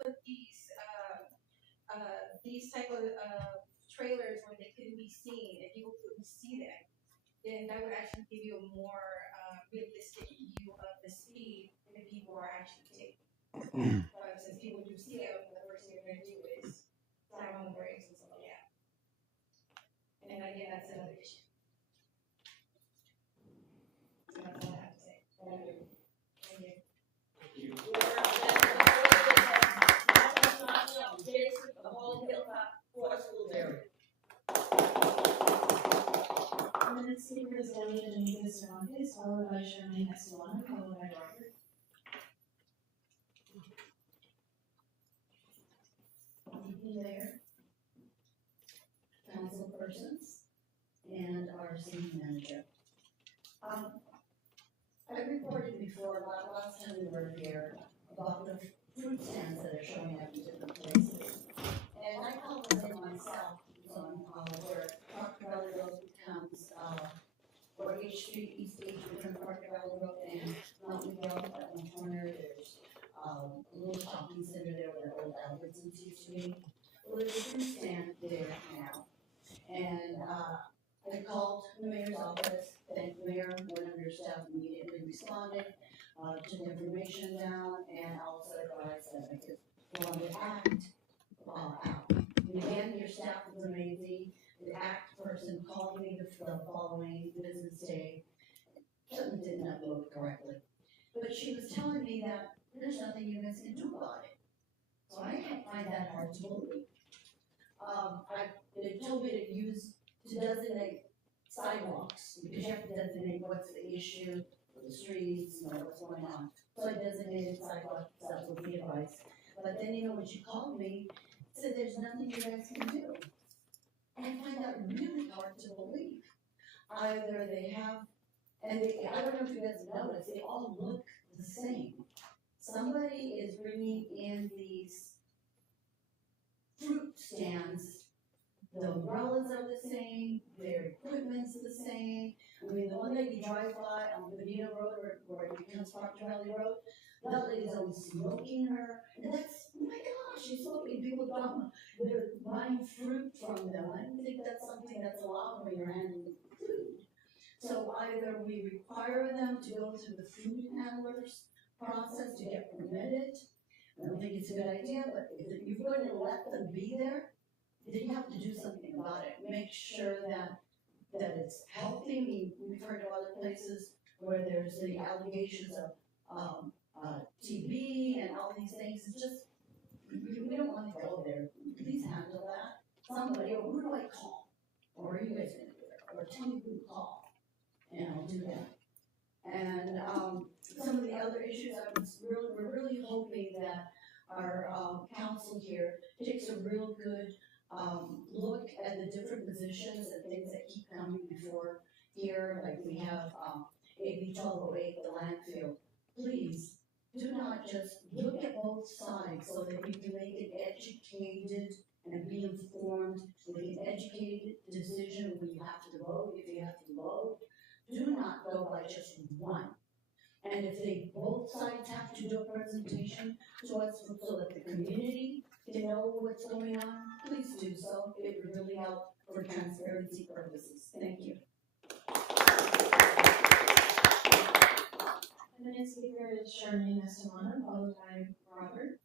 put these type of trailers where they couldn't be seen and people couldn't see them, then that would actually give you a more realistic view of the speed that people are actually taking. But since people do see it, the first thing they're going to do is slam on the brakes and slow down. And again, that's another issue. So that's all I have to say. Thank you. Thank you. The whole hilltop for school area. And the next speaker is Delegate Anita Cervantes, followed by Charmaine Escalona, followed by Robert. Mayor, council persons, and our city manager. I reported before, last time we were here, about the fruit stands that are showing up in different places. And I called them in myself on where Park Valley Road becomes, or H Street, East H between Park Valley Road and Mount Miguel at one corner. There's a little shopping center there where the old Albertsons used to be. Well, there's a fruit stand there now. And I called the mayor's office, thanked the mayor, one of your staff immediately responded, took information down, and also advised that I could go on the act out. And again, your staff was amazing. The act person called me the following business day. Something didn't upload correctly. But she was telling me that there's nothing you guys can do about it. So I can't find that hard to believe. They told me to designate sidewalks, because you have to designate what's the issue with the streets, what's going on. So I designated sidewalks, that was the advice. But then, when she called me, said there's nothing you guys can do. And I find that really hard to believe. Either they have, and I don't know if you guys noticed, they all look the same. Somebody is bringing in these fruit stands. The umbrellas are the same, their equipment's the same. I mean, the one that you drive by on the Benito Road or it becomes Park Valley Road, that lady's always smoking her. And that's, oh my gosh, she's smoking. People don't, they're buying fruit from them. I don't think that's something that's allowed when you're handling food. So either we require them to go through the food handlers process to get permitted. I don't think it's a good idea, but if you're going to let them be there, then you have to do something about it. Make sure that it's healthy. We've heard of other places where there's the allegations of TB and all these things. It's just, we don't want to go there. Please handle that. Somebody, or who do I call? Or are you guys going to do it? Or tell me who to call, and I'll do that. And some of the other issues, we're really hoping that our council here takes a real good look at the different positions and things that keep coming before here, like we have AB 1208, the landfill. Please do not just look at both sides so that you can make an educated and be informed, make an educated decision when you have to vote, if you have to vote. Do not go by just one. And if both sides have to do a presentation to us so that the community can know what's going on, please do so. It would really help for transparency purposes. Thank you. And the next speaker is Charmaine Escalona, followed by Robert.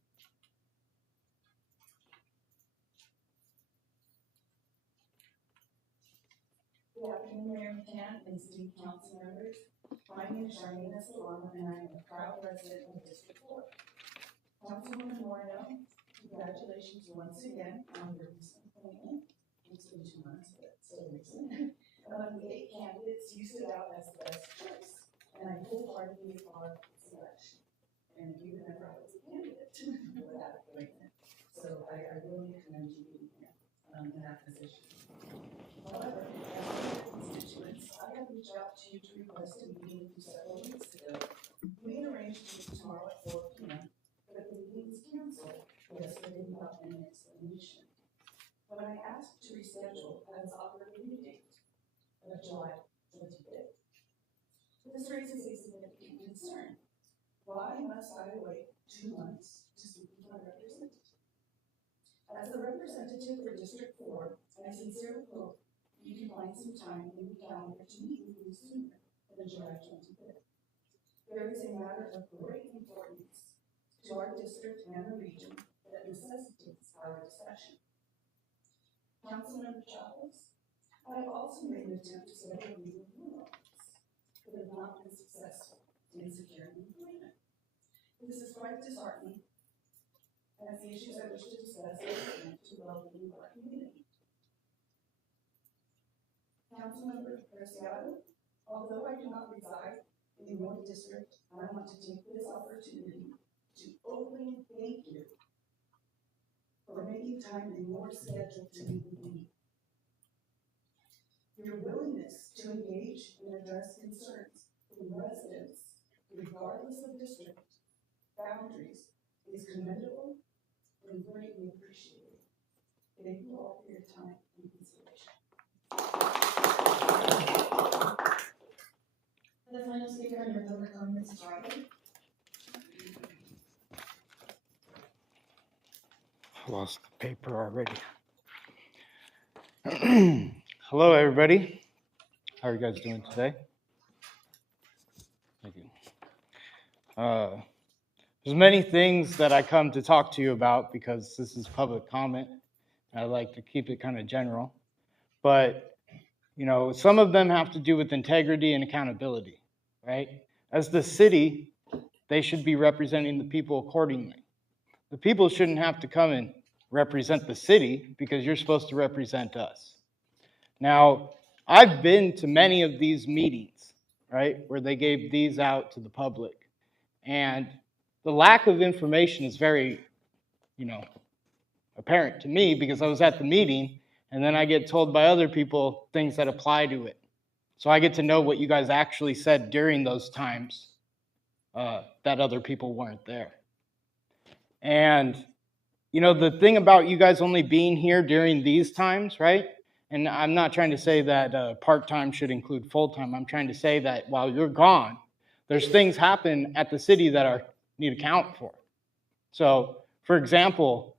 Good afternoon, Mayor McCann and city council members. My name is Charmaine Escalona, and I am a proud resident of District 4. Councilwoman Moreno, congratulations once again on your recent appointment. It's been 2 months, but still recent. Among the 8 candidates, you stood out as the best choice, and I wholeheartedly applaud the selection. And even if I was a candidate for that appointment, so I really commend you being here in that position. However, as constituents, I have reached out to you to request a meeting with you several weeks ago. We had arranged to meet tomorrow at 4 p.m., but the meeting was canceled yesterday without any explanation. When I asked to reschedule, I was offered a new date of July 25th. This raises a significant concern. Why must I wait 2 months to speak with my representative. As the representative for District 4, I sincerely hope you can find some time in your calendar to meet with me sooner than July 25th. There is a matter of great importance to our district and the region that necessitates our discussion. Councilmember Chavez, I have also made an attempt to set up a meeting with your office, but have not been successful in securing employment. This is quite disheartening, as the issues I wish to discuss are pertinent to the well-being of our community. Councilmember Preciado, although I do not reside in your district, I want to take this opportunity to openly thank you for making time in your schedule to meet with me. Your willingness to engage and address concerns from residents, regardless of district boundaries, is commendable and greatly appreciated. Thank you all for your time and consideration. The final speaker on your public comments is Robert. Lost the paper already. Hello, everybody. How are you guys doing today? Thank you. There's many things that I come to talk to you about because this is public comment. I like to keep it kind of general. But, you know, some of them have to do with integrity and accountability, right? As the city, they should be representing the people accordingly. The people shouldn't have to come and represent the city because you're supposed to represent us. Now, I've been to many of these meetings, right, where they gave these out to the public. And the lack of information is very, apparent to me because I was at the meeting and then I get told by other people things that apply to it. So I get to know what you guys actually said during those times that other people weren't there. And, the thing about you guys only being here during these times, right? And I'm not trying to say that part-time should include full-time. I'm trying to say that while you're gone, there's things happen at the city that need account for. So, for example,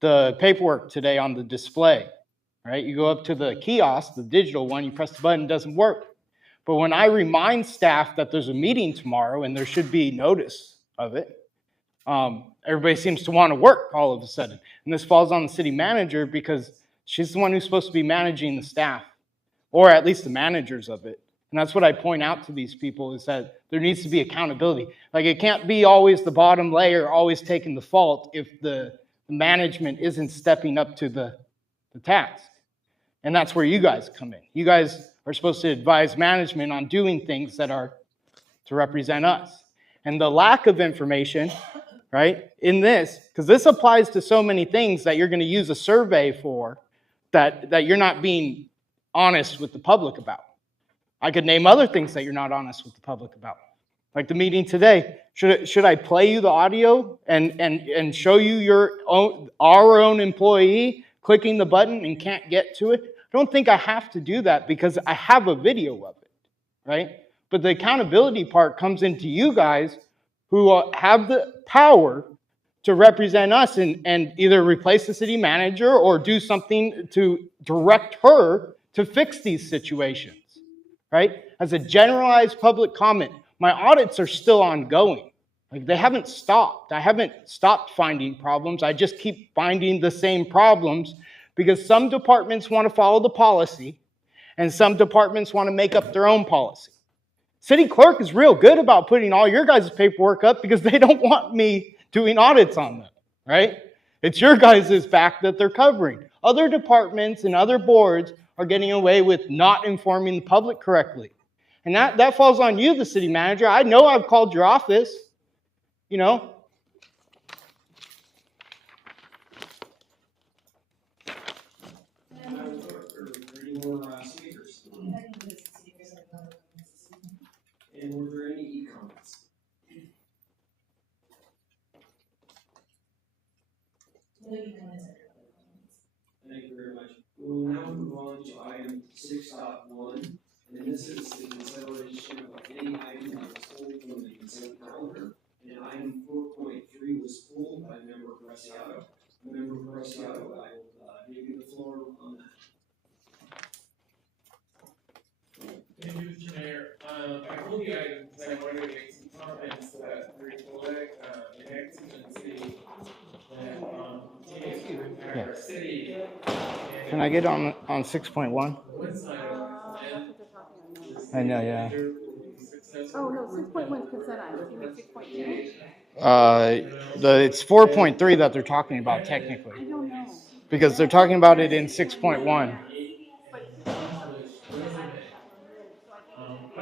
the paperwork today on the display, right? You go up to the kiosk, the digital one, you press the button, it doesn't work. But when I remind staff that there's a meeting tomorrow and there should be notice of it, everybody seems to want to work all of a sudden. And this falls on the city manager because she's the one who's supposed to be managing the staff, or at least the managers of it. And that's what I point out to these people is that there needs to be accountability. Like it can't be always the bottom layer always taking the fault if the management isn't stepping up to the task. And that's where you guys come in. You guys are supposed to advise management on doing things that are to represent us. And the lack of information, right, in this, because this applies to so many things that you're going to use a survey for that you're not being honest with the public about. I could name other things that you're not honest with the public about. Like the meeting today. Should I play you the audio and show you our own employee clicking the button and can't get to it? I don't think I have to do that because I have a video of it, right? But the accountability part comes into you guys who have the power to represent us and either replace the city manager or do something to direct her to fix these situations, right? As a generalized public comment, my audits are still ongoing. Like they haven't stopped. I haven't stopped finding problems. I just keep finding the same problems because some departments want to follow the policy and some departments want to make up their own policy. City clerk is real good about putting all your guys' paperwork up because they don't want me doing audits on them, right? It's your guys' back that they're covering. Other departments and other boards are getting away with not informing the public correctly. And that falls on you, the city manager. I know I've called your office, Any more speakers? And were there any e-comments? Thank you very much. We will now move on to item 6.1, and this is the consideration of any item that was pulled from the consent calendar. And item 4.3 was pulled by member Preciado. Member Preciado, I will give you the floor on that. Thank you, Mr. Mayor. I pulled the items because I wanted to make some comments that reflect an exigency that continues to impact our city. Can I get on 6.1? One side of the plan. I know, yeah. Oh, no, 6.1 consent items, you mean 6.2? It's 4.3 that they're talking about I technically, don't know. because they're talking about it in 6.1. But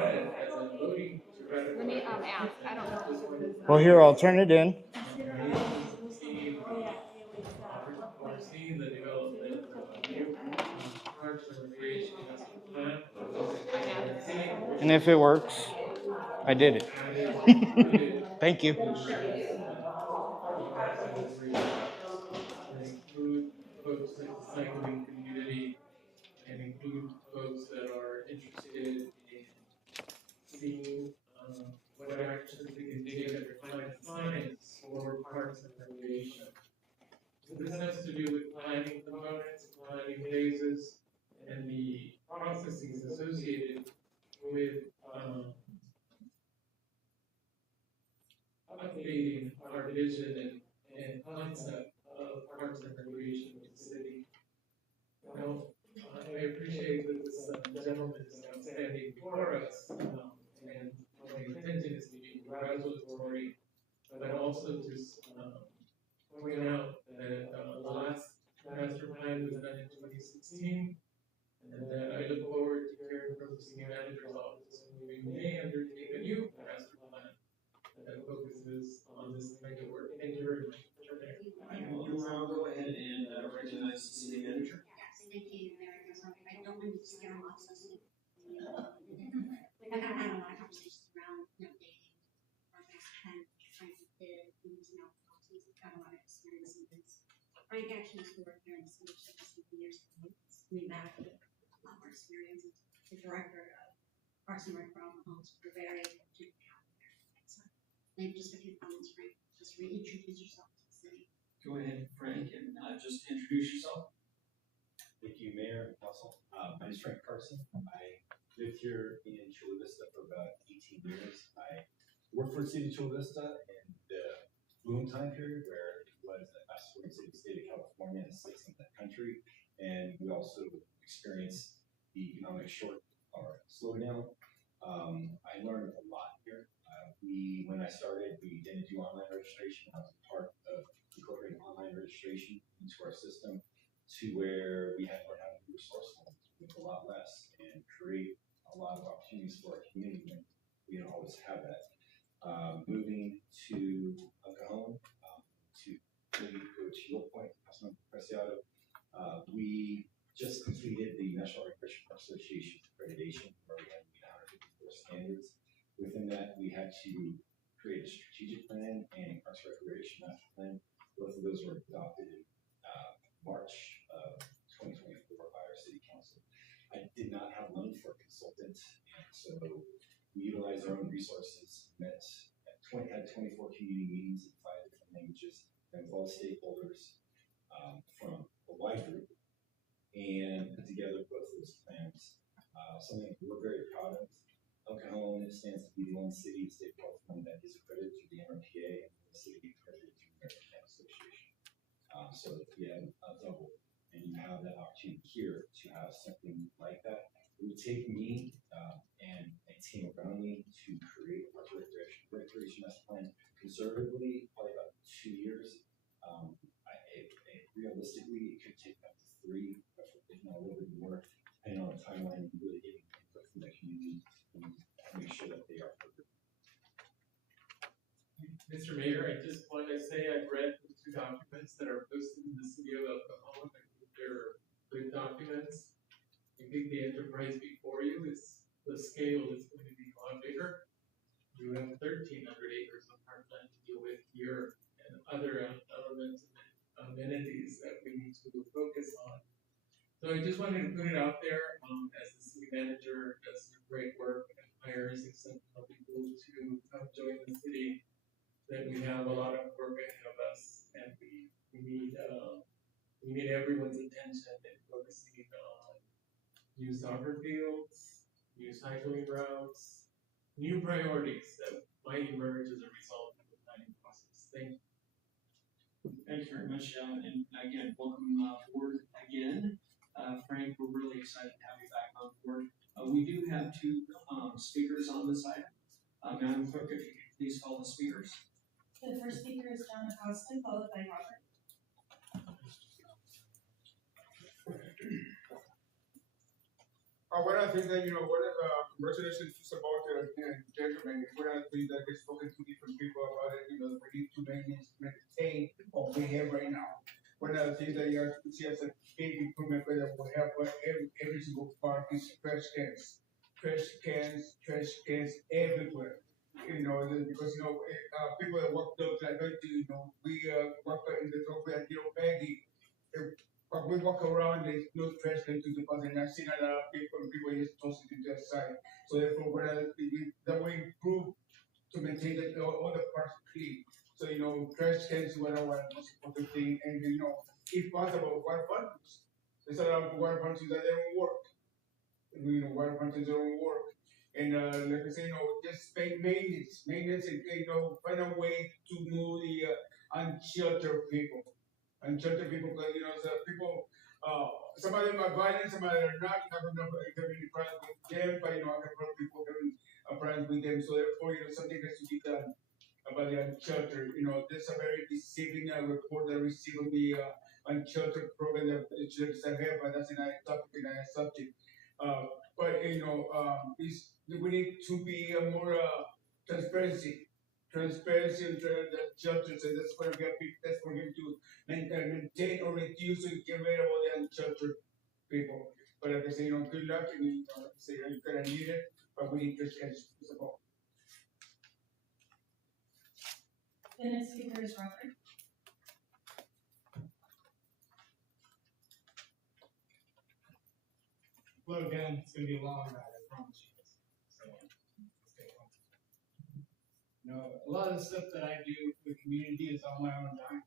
as I'm voting to ratify. Let me ask, I don't know. Well, here, I'll turn it in. Overseeing the development of a new parks and recreation master plan. And if it works, I did it. Thank you. Include folks like the cycling community and include folks that are interested in seeing what actions they can take under climate science for parks and recreation. So this has to do with planning components, planning phases, and the processes associated with updating our vision and concept of parks and recreation with the city. Now, I appreciate that this gentleman is now standing before us, and my intention is to be congratulatory, but also just point out that the last master plan was done in 2016, and that I look forward to hearing from the city manager's office when we may undertake a new master plan that focuses on this kind of work. Thank you very much. I will now go ahead and recognize the city manager. Thank you, Mayor. I don't want to scare them off so soon. I've had a lot of conversations around dating our master plan, trying to fit these policies. I've got a lot of experience in this. Frank actually used to work here in the city for 50 years. We met with a lot more experience. The director of Parks and Rec for all the homes were very fortunate to have there. So maybe just a few comments, Frank. Just reintroduce yourself to the city. Go ahead, Frank, and just introduce yourself. Thank you, Mayor and Council. My name is Frank Carson. I lived here in Chula Vista for about 18 years. I worked for the city of Chula Vista in the boom time period where it was the fastest growing city in the state of California and sixth in the country. And we also experienced the economic slowdown. I learned a lot here. When I started, we didn't do online registration. I was part of incorporating online registration into our system, to where we had to learn how to be resourceful with a lot less and create a lot of opportunities for our community when we don't always have that. Moving to El Cajon, to really go to your point, Councilman Preciado, we just completed the National Recreation Park Association accreditation, where we had 154 standards. Within that, we had to create a strategic plan and a parks recreation master plan. Both of those were adopted in March of 2024 by our city council. I did not have money for a consultant, and so we utilized our own resources, had 24 community meetings in 5 different languages, and with all stakeholders from a wide group, and put together both of those plans. Something we're very proud of. El Cajon stands to be the only city in the state of California that is accredited to the MRPA and the city accredited to the American Cancer Association. So if you have a double and you have that opportunity here to have something like that, it would take me and a team around me to create a recreation master plan conservatively, probably about 2 years. Realistically, it could take up to 3, if not a little bit more, depending on the timeline and really getting input from the community and make sure that they are perfect. Mr. Mayor, I just want to say I've read the 2 documents that are posted in the city of El Cajon. I think they're good documents. I think the enterprise before you the scale is going to be a lot bigger. You have 1,300 acres of parkland to deal with here and other elements and amenities that we need to focus on. So I just wanted to put it out there as the city manager does some great work and hires exceptional people to come join the city, that we have a lot of work ahead of us, and we new soccer fields, new cycling routes, new priorities that might emerge as a result of the planning process. Thank you. Thank you very much, and again, welcome board again. Frank, we're really excited to have you back on board. We do have two speakers on this item. Madam Clerk, if you could please call the speakers. The first speaker is John Acosta, followed by Robert. One of the things that, congratulations to about gentlemen. One of the things that I've spoken to different people about it, we need to maintain what we have right now. One of the things that you have to see as a big improvement that will help every single park is trash cans. Trash cans everywhere. Because people that walk up like that, we walk in the top and baggy. But we walk around, there's no trash can to deposit, and I've seen a lot of people just toss it into the side. So therefore, that will improve to maintain all the parks clean. So, trash cans is one of the most important thing, and, if possible, water fountains. There's a lot of water fountains that don't work. Water fountains don't work. And, like I say, just pay maintenance, and, find a way to move the unsheltered people. Unsheltered people, because, people, some of them are violent, some of them are not. I don't know if I have any problem with them, but, I have people having a problem with them. So therefore, something has to be done about the unsheltered. There's a very deceiving report that I received on the unsheltered program that the churches have, but that's another topic, another subject. But, we need to be more transparency in the shelters, and that's going to be that's going to maintain or reduce and get rid of all the unsheltered people. But like I say, good luck, and like I say, you're gonna need it, but we need to catch this ball. The next speaker is Robert. Well, again, it's going to be a long ride, I promise you. So, let's get on. A lot of the stuff that I do for the community is on my own time.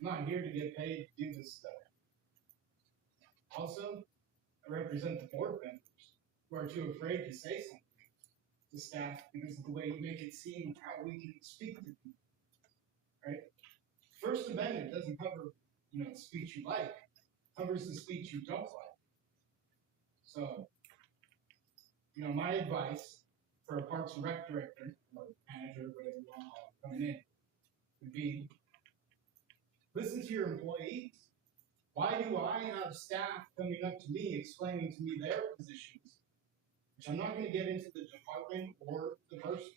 I'm not here to get paid to do this stuff. Also, I represent the board members who are too afraid to say something to staff because of the way you make it seem how we can speak to people. Right? First Amendment doesn't cover, the speech you like. It covers the speech you don't like. So, my advice for a Parks and Rec director, or manager, whatever you want to call it, coming in, would be, listen to your employees. Why do I have staff coming up to me, explaining to me their positions, which I'm not going to get into the department or the person.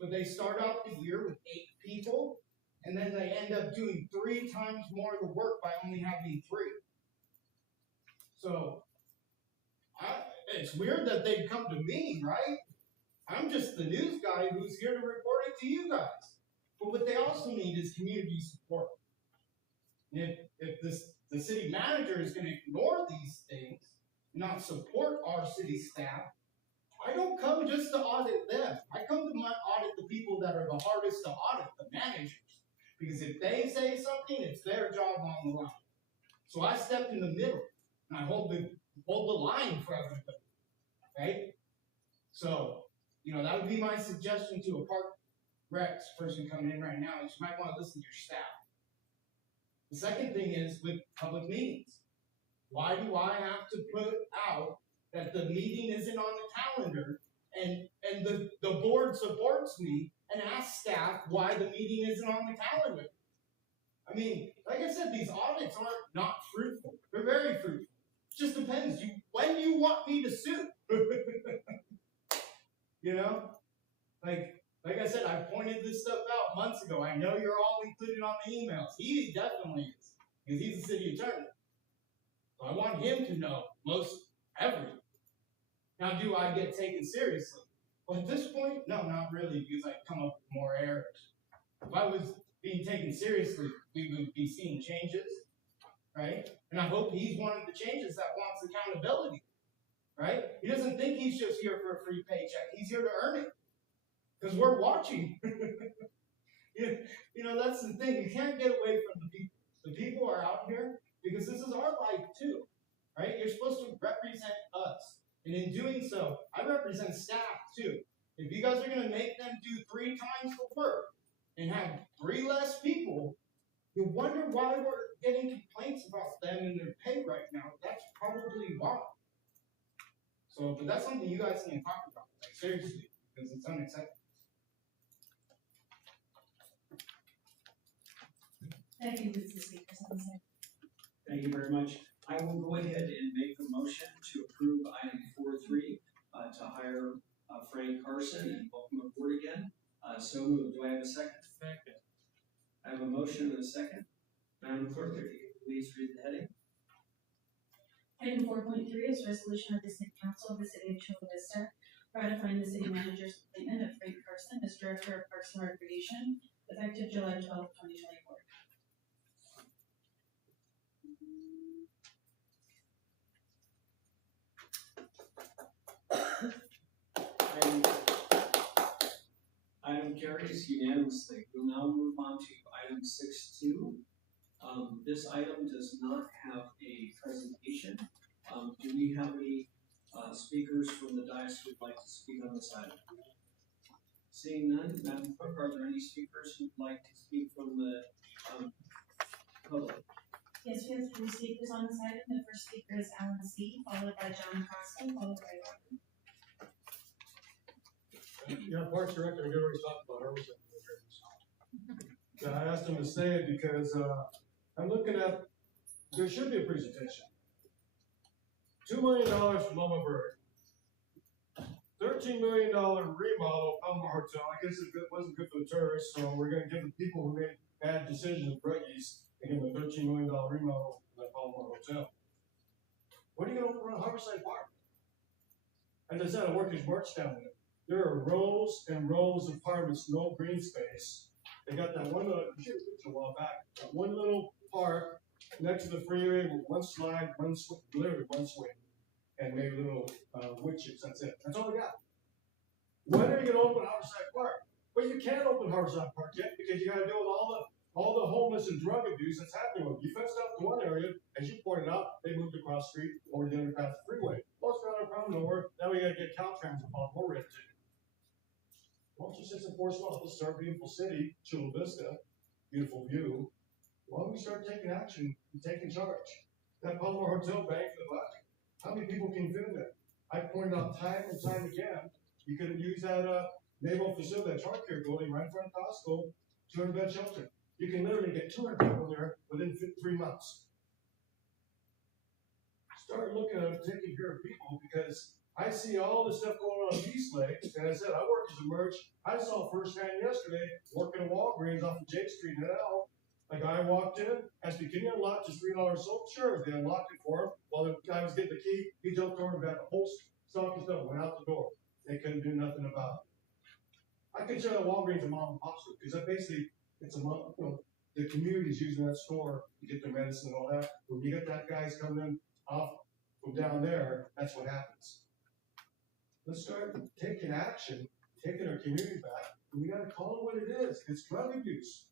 But they start out the year with 8 people, and then they end up doing 3 times more of the work by only having 3. So, it's weird that they'd come to me, right? I'm just the news guy who's here to report it to you guys. But what they also need is community support. And if the city manager is going to ignore these things, not support our city staff, I don't come just to audit them. I come to audit the people that are the hardest to audit, the managers. Because if they say something, it's their job on the line. So I step in the middle, and I hold the line for everybody. Right? So, that would be my suggestion to a Park Recs person coming in right now, is you might want to listen to your staff. The second thing is with public meetings. Why do I have to put out that the meeting isn't on the calendar and the board supports me and asks staff why the meeting isn't on the calendar? I mean, like I said, these audits aren't not fruitful. They're very fruitful. It just depends when you want me to sue. Like I said, I pointed this stuff out months ago. I know you're all included on the emails. He definitely is, because he's the city attorney. So I want him to know most everything. Now, do I get taken seriously? Well, at this point, no, not really, because I come up with more errors. If I was being taken seriously, we would be seeing changes, right? And I hope he's one of the changes that wants accountability, right? He doesn't think he's just here for a free paycheck. He's here to earn it, because we're watching. That's the thing. You can't get away from the people. The people are out here because this is our life too, right? You're supposed to represent us. And in doing so, I represent staff too. If you guys are gonna make them do 3 times the work and have 3 less people, you wonder why we're getting complaints about them and their pay right now. That's probably why. So, but that's something you guys can talk about, like seriously, because it's unacceptable. That concludes the speakers on the side. Thank you very much. I will go ahead and make a motion to approve item 4.3 to hire Frank Carson and welcome aboard again. So moved. Do I have a second? Second. I have a motion and a second. Madam Clerk, if you could please read the heading. Item 4.3 is resolution of the City Council of the City of Chula Vista ratifying the city manager's appointment of Frank Carson as Director of Parks and Recreation effective July 12, 2024. Item carries unanimously. We'll now move on to item 6.2. This item does not have a presentation. Do we have any speakers from the dais who would like to speak on this item? Seeing none, Madam Clerk, are there any speakers who would like to speak from the public? Yes, we have 3 speakers on this item. The first speaker is Alan C., followed by John Costa, followed by Robert. Yeah, Parks Director, we already talked about Harvest. Yeah, I asked him to say it because, I'm looking at, there should be a presentation. $2 million for Mama Bird. $13 million remodel of Palomar Hotel. I guess it wasn't good for the tourists, so we're gonna give the people who made bad decisions of druggies and give them a $13 million remodel of that Palomar Hotel. What are you gonna open around Harborside Park? As I said, I work as March down there. There are rows and rows of apartments, no green space. They got that one little, you should have picture a while back, that one little park next to the freeway with one slide, literally one swing, and maybe little wood chips, that's it. That's all we got. When are you gonna open Harborside Park? Well, you can't open Harborside Park yet because you gotta deal with all the homeless and drug abuse that's happening. You fenced out the one area, as you pointed out, they moved across the street or the other past the freeway. Well, it's not a problem nowhere. Now we gotta get Caltrans involved, more red tape. Why don't you just enforce law? This is our beautiful city, Chula Vista, beautiful view. Why don't we start taking action and taking charge? That Palomar Hotel bang for the buck. How many people can fit in there? I pointed out time and time again, you could use that naval facility, that child care building right in front of Costco, 200-bed shelter. You can literally get 200 people there within 3 months. Start looking at taking care of people because I see all the stuff going on East Lake, and I said, I work as a merch. I saw firsthand yesterday, working at Walgreens off of J Street in L. A guy walked in, asked me, can you unlock this $3 soap? Sure, they unlocked it for him. While the guy was getting the key, he jumped over and got the whole stock and stuff, went out the door. They couldn't do nothing about it. I consider that Walgreens a mom and pop store, because that basically, it's a mom, the community's using that store to get their medicine and all that. When you get that guys coming in off from down there, that's what happens. Let's start taking action, taking our community back, and we gotta call it what it is. It's drug abuse.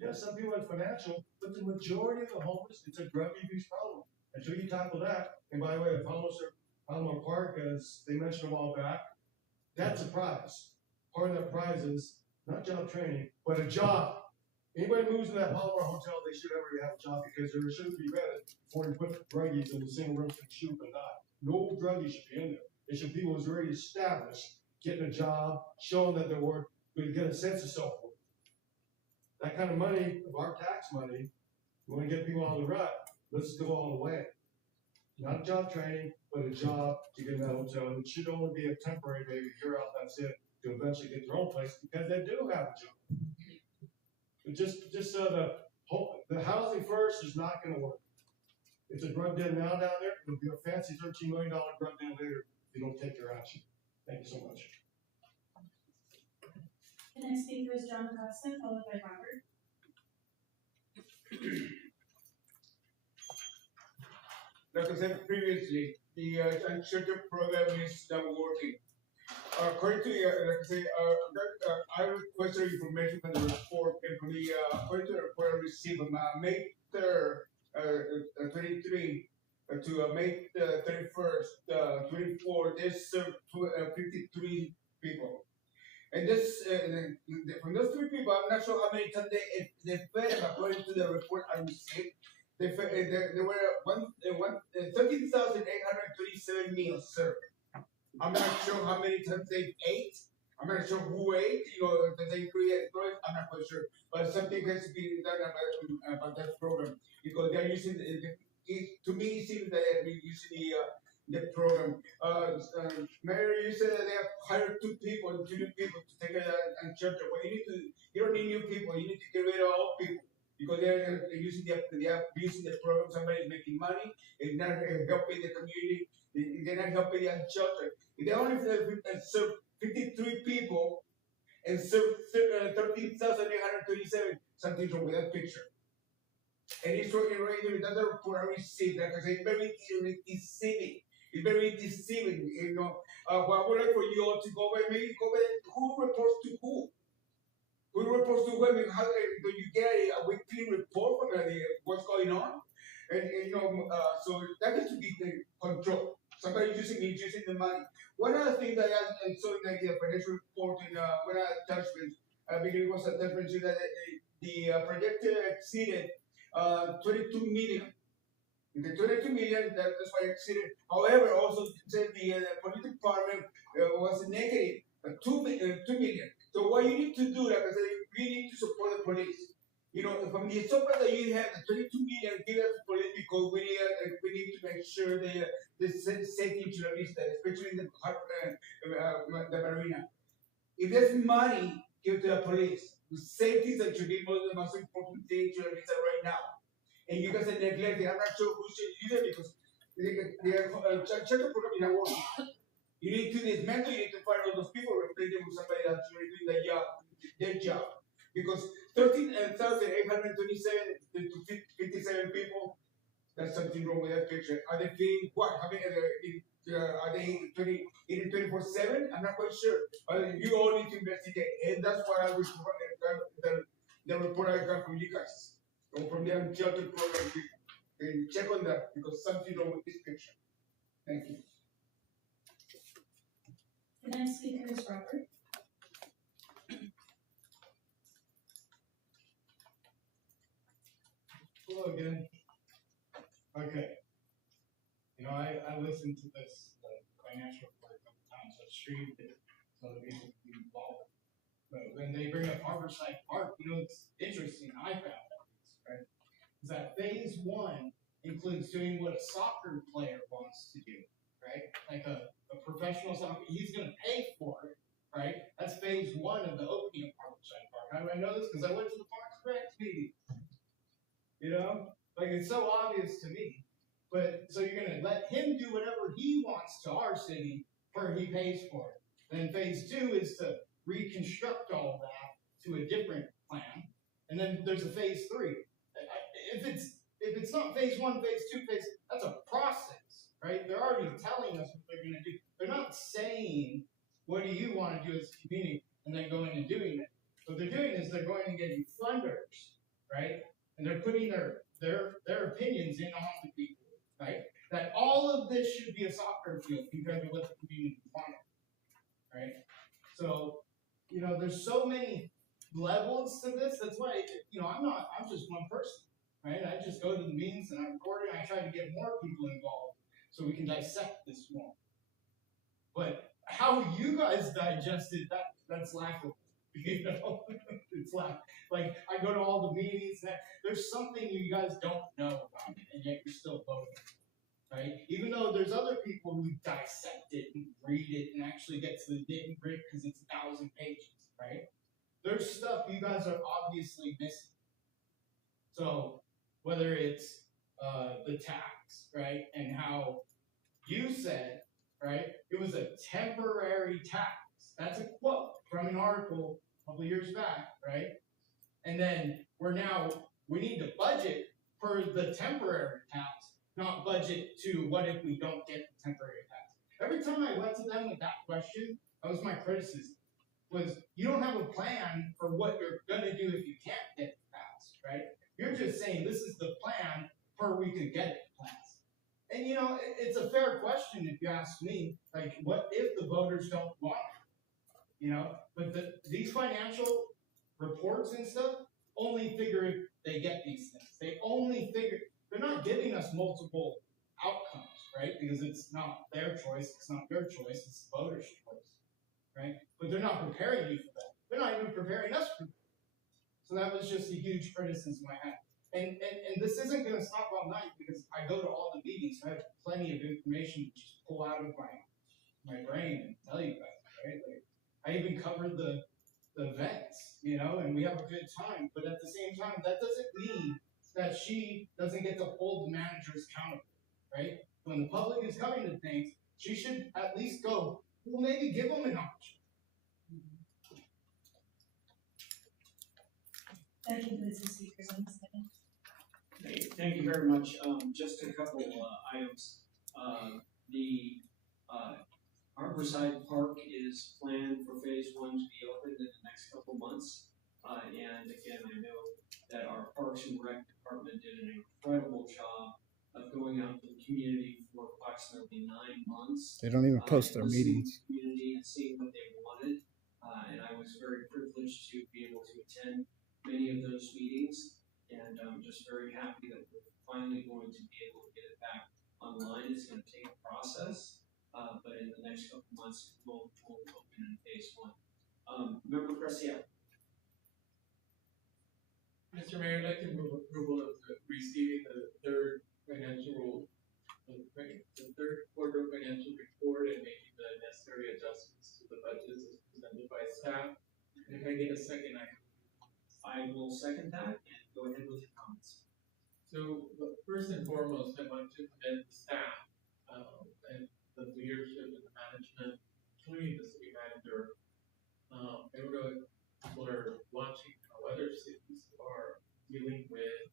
Yeah, some people have financial, but the majority of the homeless, it's a drug abuse problem. Until you tackle that, and by the way, the Palomar Park, as they mentioned a while back, that's a prize. Part of that prize is not job training, but a job. Anybody moves in that Palomar Hotel, they should already have a job because there shouldn't be vetted before you put druggies in the single room to shoot and die. No druggies should be in there. It should be people who's already established, getting a job, showing that they're worth, we get a sense of self-worth. That kind of money, of our tax money, we want to get people out of the rut, let's go all the way. Not job training, but a job to get in that hotel. It should only be a temporary, maybe a year out, that's it, to eventually get their own place because they do have a job. But just the housing first is not going to work. It's a drug den now down there. It'll be a fancy $13 million drug den later if you don't take your action. Thank you so much. The next speaker is John Costa, followed by Robert. Like I said previously, the incentive program is not working. According to the, like I say, I requested information from the report, and from according to the report I received on May 3rd, 23, to May 31st, 24, they served 53 people. And this, from those 3 people, I'm not sure how many times they fed them, according to the report I received. There were 13,837 meals served. I'm not sure how many times they ate. I'm not sure who ate. That they create employees. I'm not quite sure. But something has to be done about that program because they're using to me it seems that they're using the program. Mary, you said that they have hired 2 new people to take care and shelter. Well, you don't need new people. You need to get rid of all people because they're using the program. Somebody's making money. It's not helping the community. They're not helping the shelter. If they only serve 53 people and serve 13,837, something's wrong with that picture. And it's right there with another report I received that it's very deceiving. It's very deceiving, Well, I would like for you all to go over, maybe go over who reports to who. Who reports to who? I mean, how do you get a weekly report from what's going on? So that needs to be controlled. Somebody using the money. One other thing that I saw in the financial report in one of the attachments, I believe it was a attachment that the projected exceeded 22 million. The 22 million, that's why it exceeded. However, also said the police department was negative, 2 million. So what you need to do, like I said, you need to support the police. From the support that you have, the 22 million, give it to police because we need to make sure the safety in Chula Vista, especially in the marina. If there's money, give it to the police. Safety is actually one of the most important things in Chula Vista right now. And you guys are neglecting. I'm not sure who should use it because the shelter program is not working. You need to dismantle. You need to fire all those people, replace them with somebody that's really doing their job. Because 13,827 to 57 people, that's something wrong with that picture. Are they feeding what? How many are they eating 24/7? I'm not quite sure. You all need to investigate, and that's why I was the report I got from you guys, or from the shelter program people. And check on that because something wrong with this picture. Thank you. The next speaker is Robert. Hello again. Okay. I listened to this financial report a couple times. I streamed it so that people can be involved. But when they bring up Harborside Park, it's interesting. I found out, right? Is that phase 1 includes doing what a soccer player wants to do, right? Like a professional soccer, he's going to pay for it, right? That's phase 1 of the opening of Harborside Park. How do I know this? Because I went to the Parks Rec meeting. It's so obvious to me. But so you're going to let him do whatever he wants to our city for he pays for it. Then phase 2 is to reconstruct all that to a different plan. And then there's a phase 3. If it's not phase 1, phase 2, that's a process, right? They're already telling us what they're going to do. They're not saying, what do you want to do as a community, and then going and doing it. What they're doing is they're going and getting funders, right? And they're putting their opinions in on the people, right? That all of this should be a soccer field compared to what the community wanted, right? So, there's so many levels to this. That's why, I'm just one person, right? I just go to the meetings and I record it and I try to get more people involved so we can dissect this more. But how you guys digest it, that's laughable. It's like I go to all the meetings. There's something you guys don't know about it, and yet you're still voting, right? Even though there's other people who dissect it and read it and actually get to the nitty gritty because it's 1,000 pages, right? There's stuff you guys are obviously missing. So whether it's the tax, right, and how you said, right, it was a temporary tax. That's a quote from an article a couple years back, right? And then we need to budget for the temporary tax, not budget to what if we don't get the temporary tax. Every time I went to them with that question, that was my criticism, was you don't have a plan for what you're going to do if you can't get it passed, right? You're just saying this is the plan for we could get it passed. And know, it's a fair question if you ask me. Like, what if the voters don't want it? You know, but these financial reports and stuff only figure if they get these things. They only figure, they're not giving us multiple outcomes, right? Because it's not their choice, it's not your choice, it's the voters' choice, right? But they're not preparing you for that. They're not even preparing us for that. So that was just a huge criticism I had. And this isn't going to stop all night because I go to all the meetings, so I have plenty of information to just pull out of my brain and tell you guys, right? Like, I even covered the events, you know, and we have a good time. But at the same time, that doesn't mean that she doesn't get to hold the managers accountable, right? When the public is coming to things, she should at least go, well, maybe give them an option. That concludes the speakers on this item. Thank you very much. Just a couple items. Harborside Park is planned for phase 1 to be opened in the next couple months. And again, I know that our Parks and Rec department did an incredible job of going out to the community for approximately 9 months. They don't even post their listening meetings. to the community and seeing what they wanted. And I was very privileged to be able to attend many of those meetings. And I'm just very happy that we're finally going to be able to get it back online. It's going to take a process, but in the next couple months, we'll open in phase 1. Member Brescia. Mr. Mayor, I'd like to move approval of receiving the third quarter financial report and making the necessary adjustments to the budgets as presented by staff. And if I get a second, I will second that and go ahead with your comments. So first and foremost, I want to commend the staff and the leadership and the management, including the city manager. I don't know if people are watching how other cities are dealing with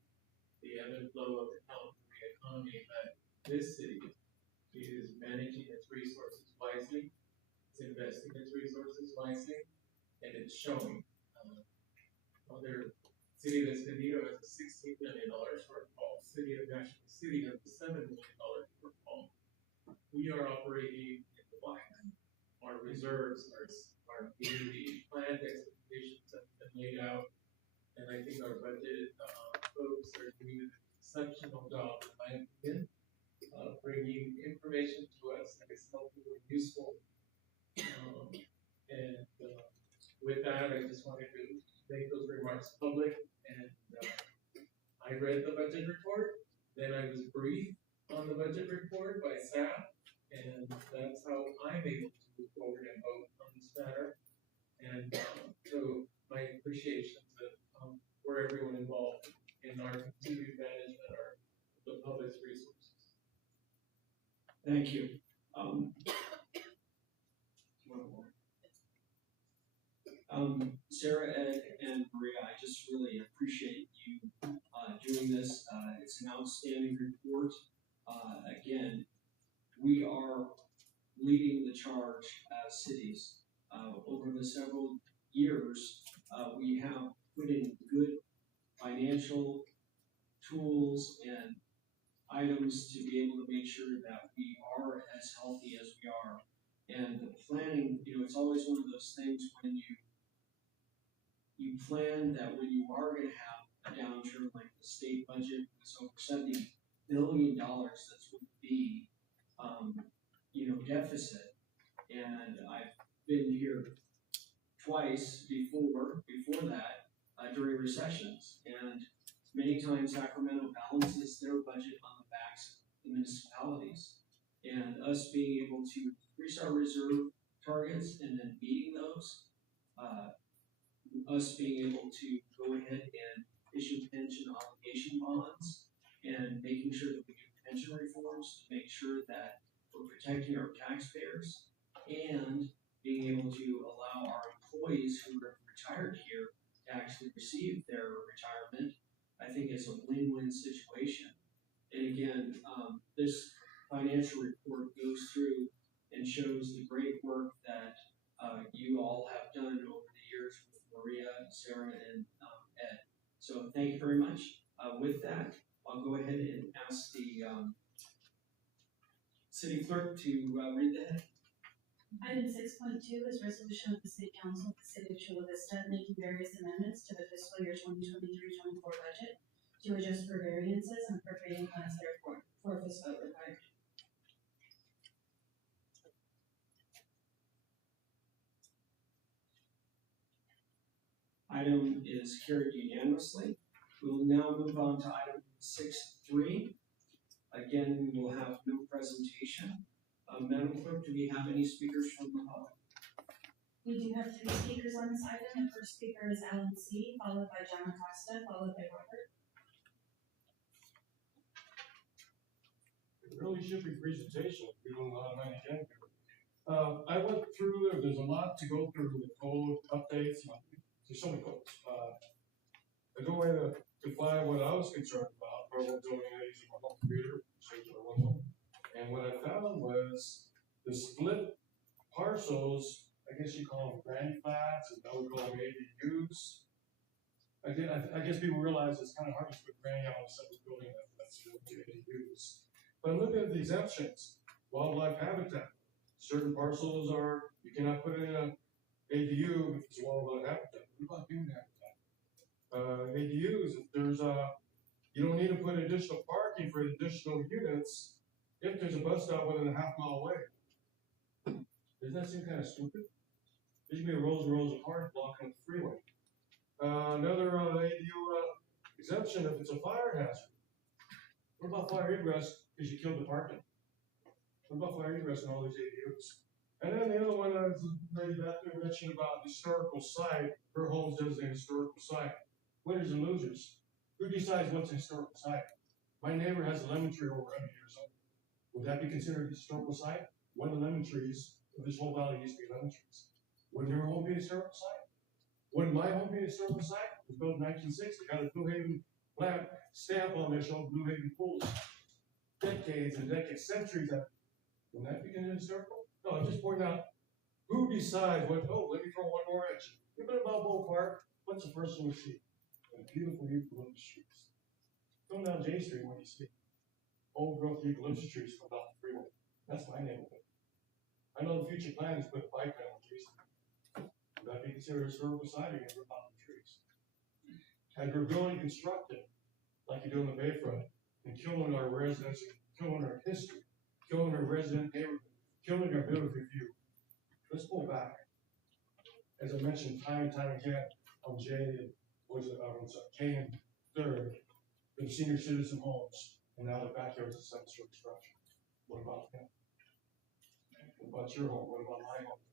the ebb and flow of the California economy, but this city is managing its resources wisely, it's investing its resources wisely, and it's showing. Other city of Escondido has a $16 million shortfall. City of National City has a $7 million shortfall. We are operating in the black. Our reserves, our community planned expectations have been laid out, and I think our budget folks are doing an exceptional job, in my opinion, bringing information to us that is helpful and useful. With that, I just wanted to make those remarks public, and I read the budget report, then I was briefed on the budget report by staff, and that's how I'm able to move forward and vote on this matter. And so my appreciation for everyone involved in our continued management of the public's resources. Thank you. Sarah, Ed, and Maria, I just really appreciate you doing this. It's an outstanding report. Again, we are leading the charge as cities. Over the several years, we have put in good financial tools and items to be able to make sure that we are as healthy as we are. And the planning, it's always one of those things when you plan that when you are going to have a downturn, like the state budget was over $70 billion, that's going to be, deficit. And I've been here twice before that during recessions, and many times Sacramento balances their budget on the backs of the municipalities, and us being able to increase our reserve targets and then meeting those, us being able to go ahead and issue pension obligation bonds and making sure that we do pension reforms to make sure that we're protecting our taxpayers and being able to allow our employees who are retired here to actually receive their retirement, I think is a win-win situation. And again, this financial report goes through and shows the great work that you all have done over the years with Maria, Sarah, and Ed. So thank you very much. With that, I'll go ahead and ask the city clerk to read the head. Item 6.2 is resolution of the City Council of the City of Chula Vista making various amendments to the fiscal year 2023-24 budget to adjust for variances and appropriating funds therefore for fiscal required. Item is carried unanimously. We will now move on to item 6.3. Again, we will have no presentation. Madam Clerk, do we have any speakers from the public? We do have 3 speakers on this item. The first speaker is Alan C., followed by John Acosta, followed by Robert. It really should be presentation. We don't know how many can do. I went through, there's a lot to go through with code updates. There's so many codes. I go in to find what I was concerned about, or what zoning I use my home computer, and what I found was the split parcels, I guess you call them granny flats, and now we call them ADUs. Again, I guess people realize it's kind of hard to put granny on a separate building that's ADUs. But I'm looking at the exemptions, wildlife habitat. Certain parcels are, you cannot put in an ADU if it's wildlife habitat. What about human habitat? ADUs, if there's you don't need to put additional parking for additional units if there's a bus stop within a half-mile away. Doesn't that seem kind of stupid? There should be rows and rows of cars blocking the freeway. Another ADU exemption if it's a fire hazard. What about fire egress because you killed the parking? What about fire egress in all these ADUs? And then the other one is lady back there mentioned about historical site. Her home's designated historical site. Winners and losers. Who decides what's a historical site? My neighbor has a lemon tree over 100 years old. Would that be considered a historical site? One of the lemon trees of this whole valley used to be lemon trees. Wouldn't your home be a historical site? Wouldn't my home be a historical site? It was built in 1960. Got a Blue Haven flag stamp on there showing Blue Haven pools. Decades and decades, centuries after. Wouldn't that be considered historical? No, I'm just pointing out who decides what. Oh, let me throw one more at you. You've been about Balboa Park. What's the first thing you see? A beautiful eucalyptus trees. Come down J Street, what do you see? Old growth eucalyptus trees from off the freeway. That's my neighborhood. I know the future plan is put a bike lane on J Street. Would that be considered a historical site again for mountain trees? As we're building constructed, like you do in the Bayfront, and killing our residents, killing our history, killing our resident neighborhood, killing our ability view. Let's pull back. As I mentioned time and time again on K and Third, the senior citizen homes, and now the backyards are seven-story structure. What about them? What about your home? What about my home?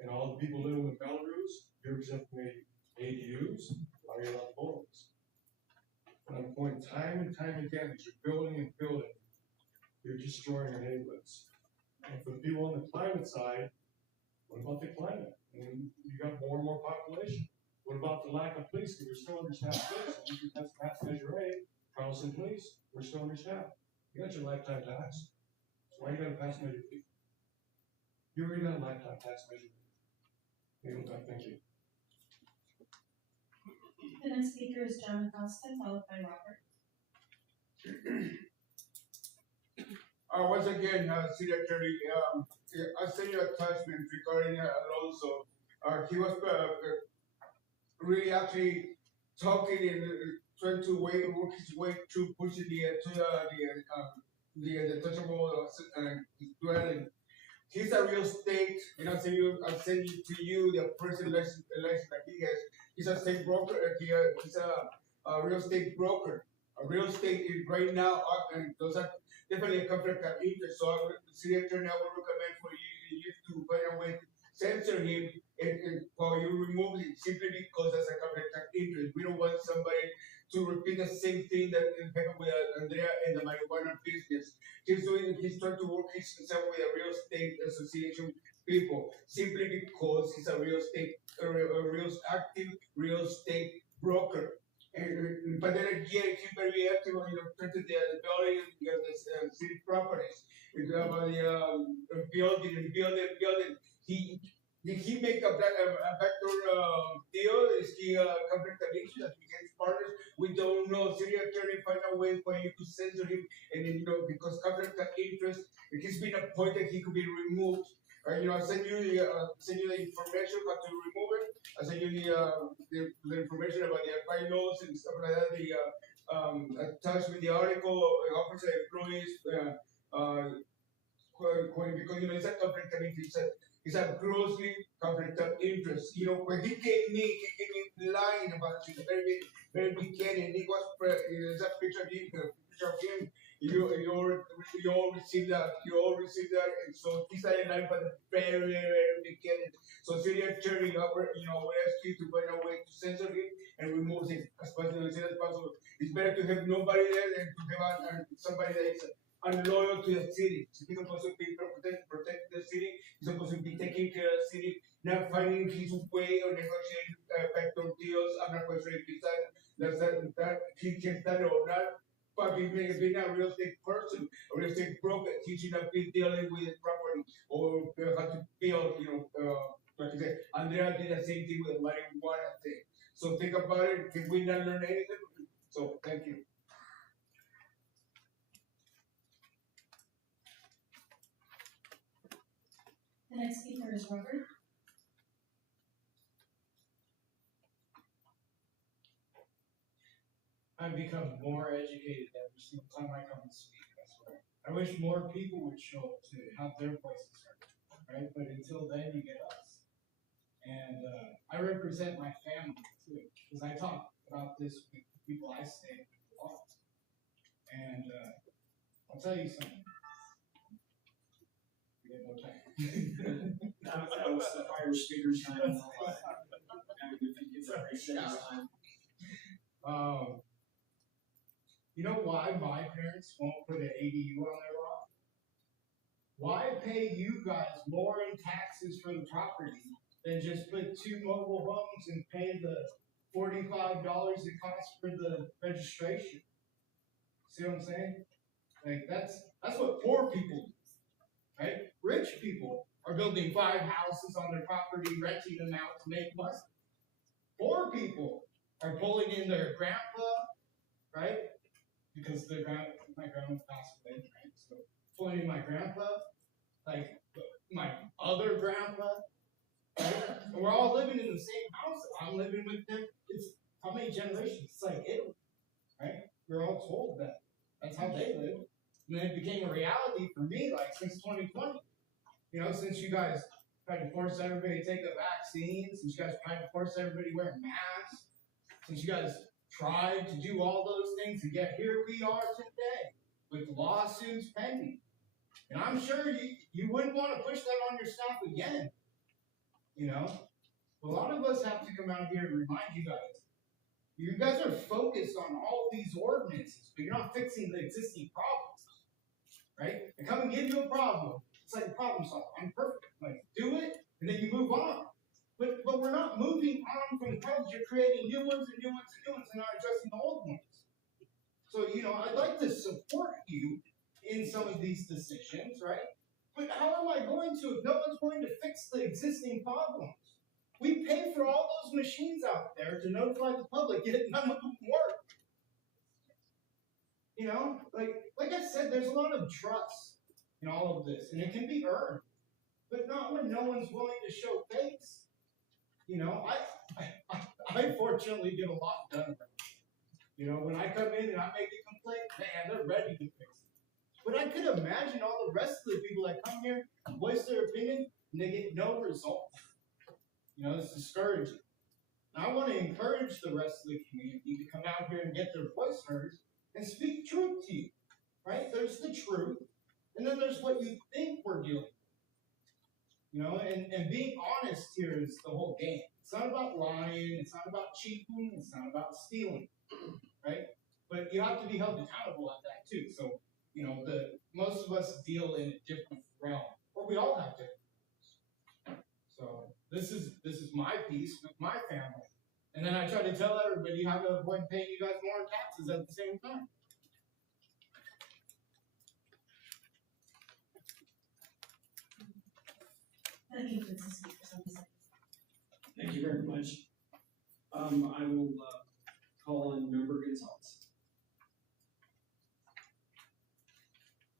And all the people living in Belarus, you're exempting ADUs, why are you allowed homes? And I'm pointing time and time again that you're building and building, you're destroying our neighborhoods. And for the people on the climate side, what about the climate? And you got more and more population. What about the lack of police? Because we're still understaffed police. That's Matt's measure A. Carlson police, we're still understaffed. You got your lifetime tax. So why you got to pass measure B? You already got a lifetime tax measure B. Thank you. The next speaker is John Acosta, followed by Robert. Once again, City Attorney, I sent you attachment regarding Alonso. He was really actually talking and trying to work his way to pushing the touchable dwelling. He's a real estate, and I send you to you the first election that he has. He's a state broker. He's a real estate broker. A real estate is right now, and those are definitely a conflict of interest. So, the city attorney, I would recommend for you to find a way to censor him and while you remove it simply because that's a conflict of interest. We don't want somebody to repeat the same thing that happened with Andrea and the marijuana business. He's trying to work himself with a real estate association people simply because he's a real estate, active real estate broker. But then again, he's very active on terms of the building, the city properties, about the building. Did he make a backdoor deal? Is he conflict of interest as became partners? We don't know. City attorney find a way for you to censor him, and then, because conflict of interest, if he's been appointed, he could be removed. I send you the information how to remove it. I send you the information about the bylaws and stuff like that. Attached with the article, offers of employees. Because it's a conflict of interest. It's a grossly conflict of interest. When he came in lying about it in the very beginning. He was there's a picture of him. You all received that. And so he's lying from the very beginning. So city attorney, we ask you to find a way to censor him and remove him as possible. It's better to have nobody there than to have somebody that is unloyal to the city. So he's supposed to be protect the city. He's supposed to be taking care of the city, not finding his way or negotiating backdoor deals. I'm not quite sure if he's that he can stand or not. But being a real estate person, a real estate broker, he should not be dealing with property or have to build, like I said, Andrea did the same thing with the marijuana thing. So think about it. Did we not learn anything? So thank you. The next speaker is Robert. I've become more educated every single time I come and speak, I swear. I wish more people would show up to have their voices heard, right? But until then, you get us. And I represent my family, too, because I talk about this with the people I stay with a lot. And I'll tell you something. You have no time. That was the fire speakers time. It's a recess time. You know why my parents won't put an ADU on their lot? Why pay you guys more in taxes for the property than just put 2 mobile homes and pay the $45 it costs for the registration? See what I'm saying? Like that's what poor people do, right? Rich people are building 5 houses on their property, renting them out to make money. Poor people are pulling in their grandpa, right? Because my grandma passed away, right? So pulling in my grandpa, like my other grandpa, right? And we're all living in the same house. I'm living with them. It's how many generations? It's like Italy, right? We're all told that. That's how they live. And then it became a reality for me, like since 2020. Since you guys tried to force everybody to take the vaccine, since you guys tried to force everybody to wear masks, since you guys tried to do all those things, and yet here we are today with lawsuits pending. And I'm sure you wouldn't want to push that on your staff again. A lot of us have to come out here and remind you guys are focused on all these ordinances, but you're not fixing the existing problems, right? I come and give you a problem. It's like a problem solver. I'm perfect. Like, do it, and then you move on. But we're not moving on from the problems. You're creating new ones and new ones and new ones and not addressing the old ones. So, I'd like to support you in some of these decisions, right? But how am I going to if no one's going to fix the existing problems? We pay for all those machines out there to notify the public, yet none of them work. Like I said, there's a lot of trust in all of this, and it can be earned, but not when no one's willing to show face. I fortunately get a lot done. When I come in and I make a complaint, man, they're ready to fix it. But I could imagine all the rest of the people that come here, voice their opinion, and they get no results. It's discouraging. And I want to encourage the rest of the community to come out here and get their voice heard and speak truth to you, right? There's the truth, and then there's what you think we're doing. And being honest here is the whole game. It's not about lying, it's not about cheating, it's not about stealing, right? But you have to be held accountable at that too. So, most of us deal in a different realm, or we all have different. So this is my piece with my family. And then I try to tell everybody how to avoid paying you guys more taxes at the same time. That concludes the speakers on this Thank you very much. I will call on Member Gonzalez.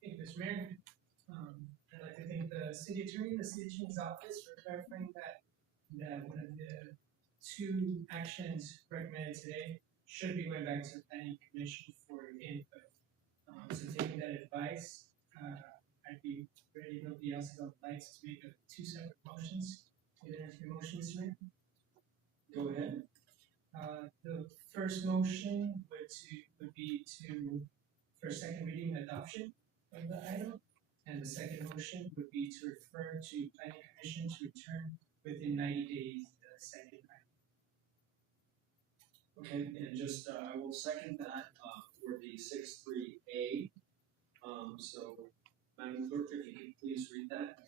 Thank you, Mr. Mayor. I'd like to thank the city attorney's office for clarifying that one of the two actions recommended today should be going back to the planning commission for input. So taking that advice, I'd be ready, if nobody else would like to make two separate motions. Is there any motion, Mr. Mayor? Go ahead. The first motion would be for second reading and adoption of the item. And the second motion would be to refer to planning commission to return within 90 days the second item. Okay, and just, I will second that, for the 6.3A. So, Madam Clerk, if you could please read that.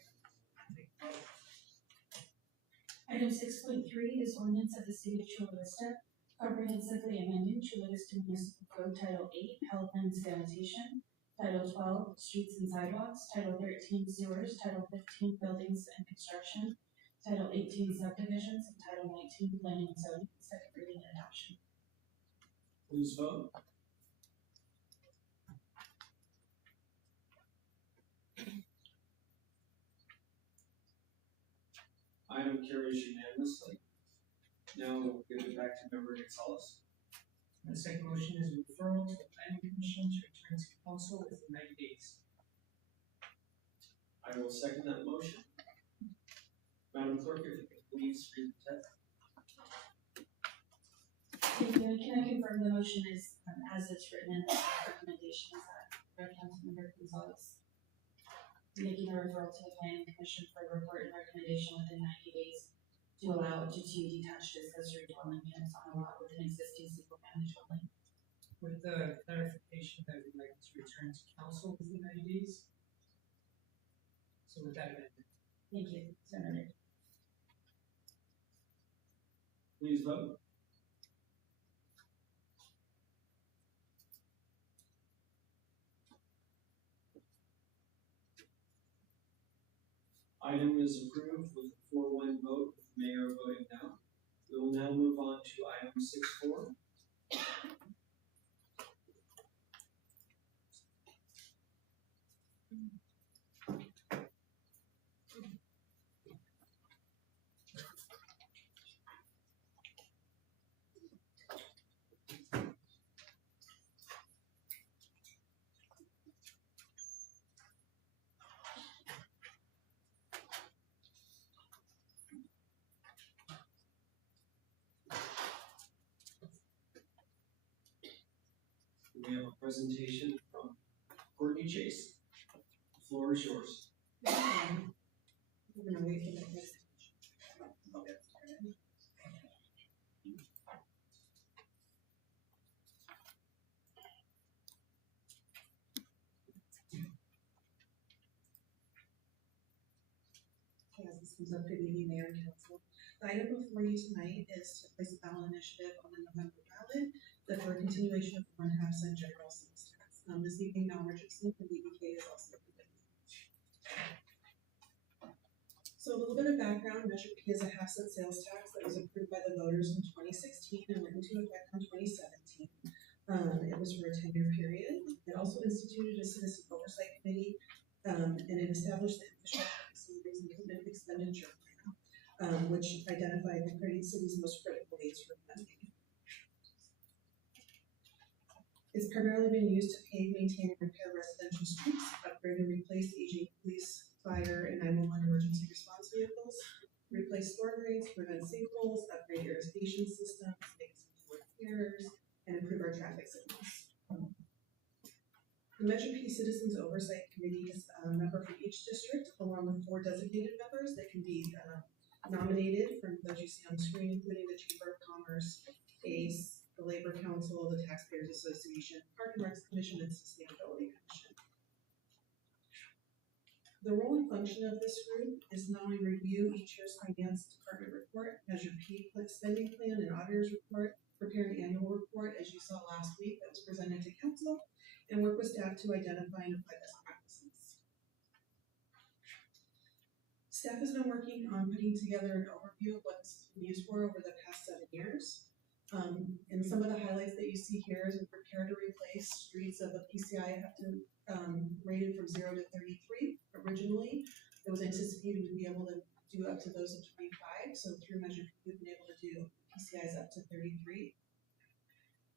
Item 6.3 is ordinance of the city of Chula Vista, comprehensively amending Chula Vista Municipal Code Title 8, Health and Sanitation, Title 12, Streets and Sidewalks, Title 13, Sewers, Title 15, Buildings and Construction, Title 18, Subdivisions, and Title 19, Planning and Zoning, second reading and adoption. Please vote. Item carries unanimously. Now we'll give it back to Member Gonzalez. The second motion is referral to the planning commission to return to council within 90 days. I will second that motion. Madam Clerk, if you could please read the text. Thank you. Can I confirm the motion is as it's written in the recommendation by Councilmember Gonzalez? Making a referral to the planning commission for a report and recommendation within 90 days to allow up to 2 detached accessory dwelling units on a lot with an existing single-family dwelling. With the clarification that we'd like to return to council within 90 days. So with that amendment. Thank you. So noted. Please vote. Item is approved with a 4-1 vote, with the mayor voting no. We will now move on to item 6.4. We have a presentation from Courtney Chase. The floor is yours. We're gonna wait for that presentation. As this comes up, good evening, Mayor and Council. The item before you tonight is to place a ballot initiative on the November ballot for a continuation of the 1.5 cent general sales tax. This evening, Mal Richardson from BBK is also presenting. So a little bit of background, Measure P is a 1/2 cent sales tax that was approved by the voters in 2016 and went into effect in 2017. It was for a 10-year period. It also instituted a citizen oversight committee, and it established the infrastructure facilities and implement expenditure plan, which identified the city's most critical needs for funding. It's primarily been used to pave, maintain, and repair residential streets, upgrade and replace aging police, fire, and 911 emergency response vehicles, replace storm drains, prevent sinkholes, upgrade irrigation systems, make some repairs, and improve our traffic signals. The Measure P Citizens Oversight Committee is a member from each district, along with 4 designated members that can be nominated from those you see on the screen, including the Chamber of Commerce, ACE, the Labor Council, the Taxpayers Association, Park and Recs Commission, and Sustainability Commission. The role and function of this group is not only review each year's finance department report, Measure P spending plan, and auditor's report, prepare an annual report, as you saw last week, that was presented to council, and work with staff to identify and apply best practices. Staff has been working on putting together an overview of what this has been used for over the past 7 years. And some of the highlights that you see here is we prepare to replace streets of a PCI up to rated from 0 to 33. Originally, it was anticipated to be able to do up to those of 25. So through Measure P, we've been able to do PCIs up to 33.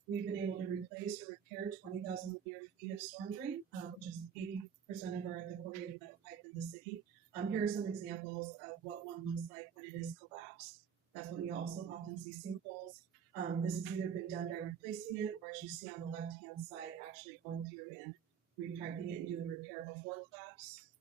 We've been able to replace or repair 20,000 linear feet of storm drain, which is 80% of the corrugated metal pipe in the city. Here are some examples of what one looks like when it is collapsed. That's when you also often see sinkholes. This has either been done by replacing it, or as you see on the left-hand side, actually going through and repiping it and doing repair before collapse.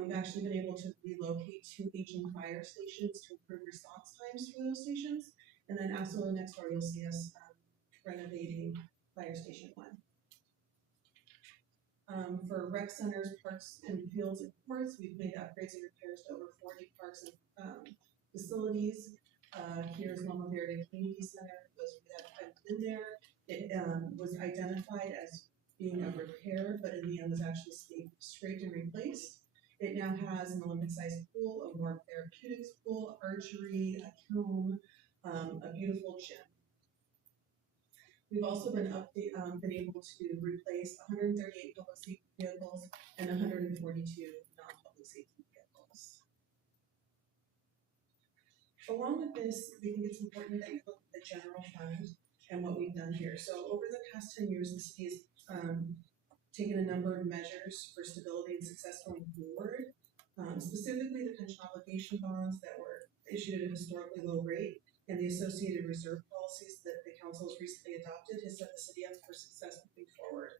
We've actually been able to relocate 2 aging fire stations to improve response times for those stations. And then also next door, you'll see us renovating Fire Station 1. For rec centers, parks and fields and courts, we've made upgrades and repairs to over 40 parks and facilities. Here's Loma Verde Community Center. For those of you that have been there, it was identified as being a repair, but in the end was actually scraped and replaced. It now has an Olympic-sized pool, a warm therapeutics pool, archery, a kiln, a beautiful gym. We've also been able to replace 138 public safety vehicles and 142 non-public safety vehicles. Along with this, we think it's important that you look at the general fund and what we've done here. So over the past 10 years, the city has taken a number of measures for stability and success going forward. Specifically, the pension obligation bonds that were issued at a historically low rate and the associated reserve policies that the council has recently adopted has set the city up for success moving forward.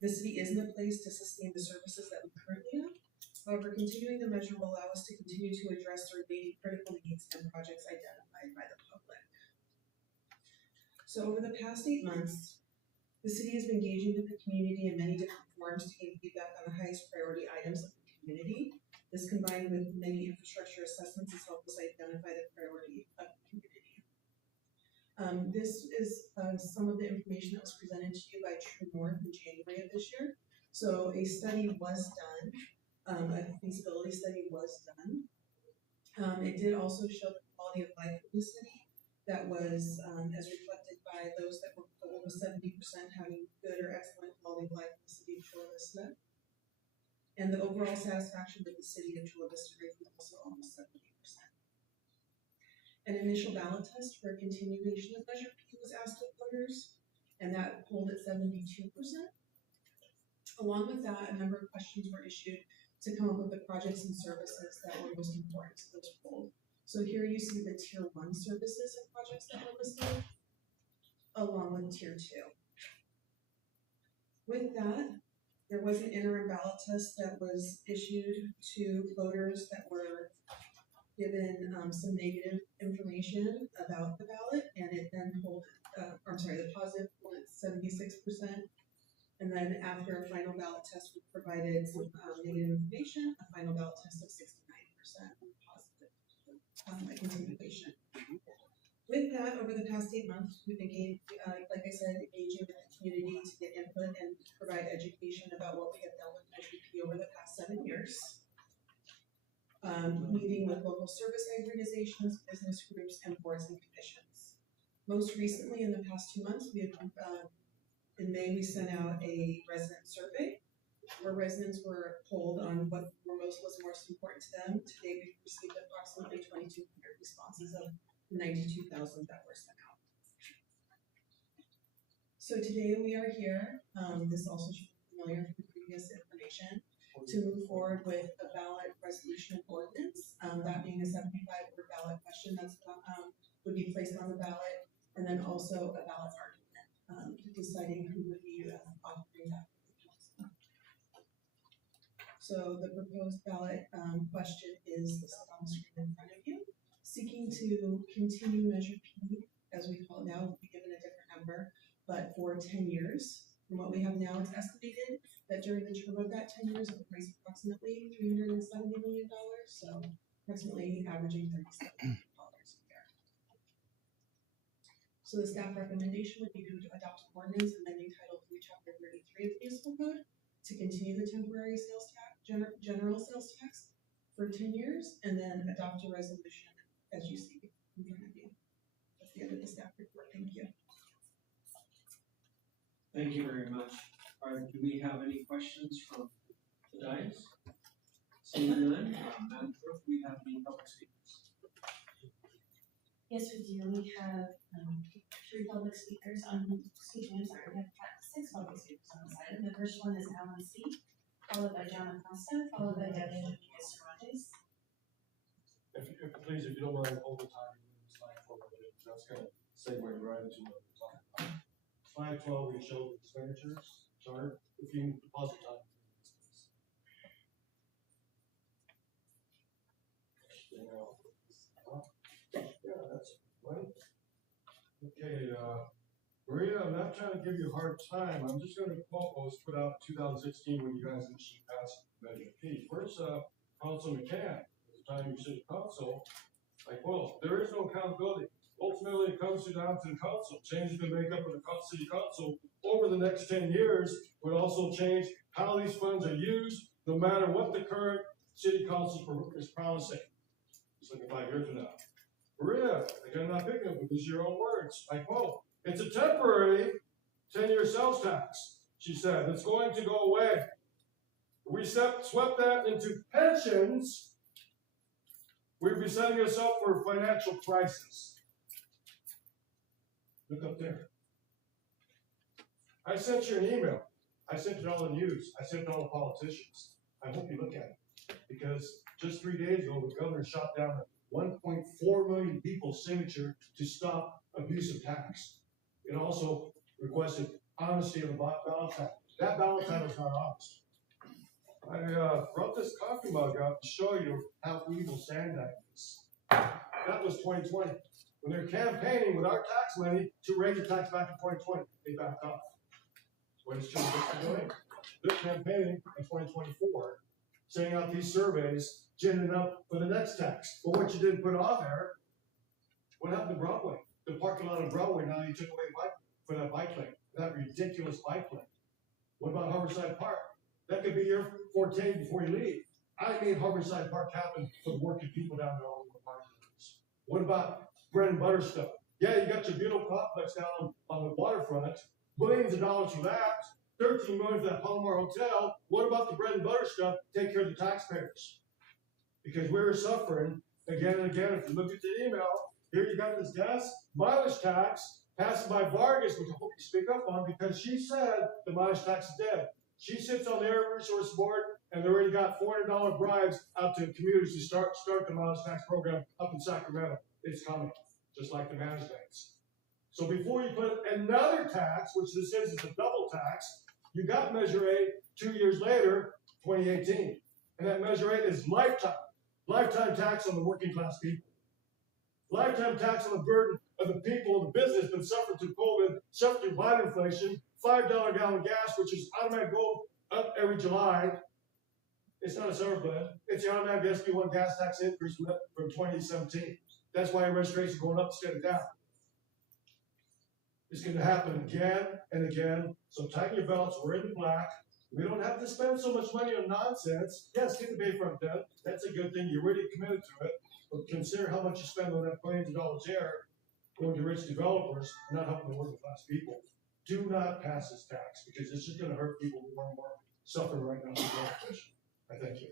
The city is in a place to sustain the services that we currently have. However, continuing the measure will allow us to continue to address the remaining critical needs and projects identified by the public. So over the past 8 months, the city has been engaging with the community in many different forums to gain feedback on the highest priority items of the community. This, combined with many infrastructure assessments, has helped us identify the priority of the community. This is some of the information that was presented to you by True North in January of this year. So a study was done, a feasibility study was done. It did also show the quality of life in the city that was as reflected by those that were polled with 70% having good or excellent quality of life in the city of Chula Vista. And the overall satisfaction with the city of Chula Vista rate was also almost 70%. An initial ballot test for a continuation of Measure P was asked of voters, and that polled at 72%. Along with that, a number of questions were issued to come up with the projects and services that were most important to those polled. So here you see the Tier 1 services and projects that were listed, along with Tier 2. With that, there was an interim ballot test that was issued to voters that were given some negative information about the ballot, and it then pulled, the positive pulled at 76%. And then after a final ballot test, we provided some negative information, a final ballot test of 69% positive continuation. With that, over the past 8 months, we've been, like I said, engaging with the community to get input and provide education about what we have done with Measure P over the past 7 years. Meeting with local service organizations, business groups, and boards and commissions. Most recently, in the past 2 months, we have, in May, we sent out a resident survey where residents were polled on what was most important to them. Today, we've received approximately 2,200 responses of 92,000 that were sent out. So today we are here, this also should be familiar from previous information, to move forward with a ballot resolution ordinance, that being a 75-word ballot question that's would be placed on the ballot, and then also a ballot argument, deciding who would be offering that for the council. So the proposed ballot question is listed on the screen in front of you. Seeking to continue Measure P, as we call it now, will be given a different number, but for 10 years. From what we have now, it's estimated that during the term of that 10 years, it will raise approximately $370 million, so approximately averaging $37 million a year. So the staff recommendation would be to adopt an ordinance amending Title 3, Chapter 33 of the Municipal Code to continue the temporary sales tax, general sales tax for 10 years, and then adopt a resolution as you see in front of you. That's the end of the staff report. Thank you. Thank you very much. All right, do we have any questions from the dais? Seeing none, Madam Clerk, do we have any public speakers? Yes, we do. We have 3 public speakers on, excuse me, I'm sorry, we have 6 public speakers on the side. The first one is Alan C., followed by John Acosta, followed by Debbie Cervantes. Please, if you don't mind, hold the time, slide forward, that's gonna segue right into what we're talking about. Slide 12, we show the expenditures chart, if you deposit time. Yeah, that's right. Okay, Maria, I'm not trying to give you a hard time. I'm just going to quote what was put out in 2016 when you guys initially passed Measure P. First, Council McCann, at the time you city council, like, well, there is no accountability. Ultimately, it comes down to the council. Changing the makeup of the city council over the next 10 years would also change how these funds are used, no matter what the current city council is promising. Just like 5 years from now. Maria, again, I'm not picking up because your own words. I quote, it's a temporary 10-year sales tax, she said. It's going to go away. We swept that into pensions. We'd be setting us up for a financial crisis. Look up there. I sent you an email. I sent it all the news. I sent it all the politicians. I hope you look at it. Because just 3 days ago, the governor shot down a 1.4 million people's signature to stop abuse of tax. It also requested honesty of the ballot title. That ballot title is not honest. I brought this coffee mug out to show you how evil Sandak is. That was 2020. When they're campaigning with our tax money to raise the tax back in 2020, they backed off. What is Childress doing? They're campaigning in 2024, sending out these surveys, ginning up for the next tax. But what you didn't put on there, what happened to Broadway? The parking lot of Broadway, now you took away for that bike lane, that ridiculous bike lane. What about Harborside Park? That could be your forte before you leave. I made Harborside Park happen for the working people down there all over the parking lots. What about bread and butter stuff? Yeah, you got your beautiful complex down on the waterfront, billions of dollars for that, 13 million for that Palomar Hotel. What about the bread and butter stuff? Take care of the taxpayers. Because we were suffering again and again. If you look at the email, here you got this gas mileage tax passed by Vargas, which I hope you speak up on, because she said the mileage tax is dead. She sits on the Air Resource Board, and they already got $400 bribes out to communities to start the mileage tax program up in Sacramento. It's coming, just like the managed banks. So before you put another tax, which this is a double tax, you got Measure A 2 years later, 2018. And that Measure A is lifetime tax on the working class people. Lifetime tax on the burden of the people of the business that suffered through COVID, suffered through bond inflation, $5 gallon gas, which is automatic go up every July. It's not a summer plan. It's the automatic SB1 gas tax increase from 2017. That's why your registration is going up instead of down. It's going to happen again and again. So tighten your belts. We're in the black. We don't have to spend so much money on nonsense. Yes, get the Bayfront debt. That's a good thing. You're already committed to it. But consider how much you spend on that billions of dollars there going to rich developers, not helping the working class people. Do not pass this tax because it's just going to hurt people more and more suffering right now. I thank you.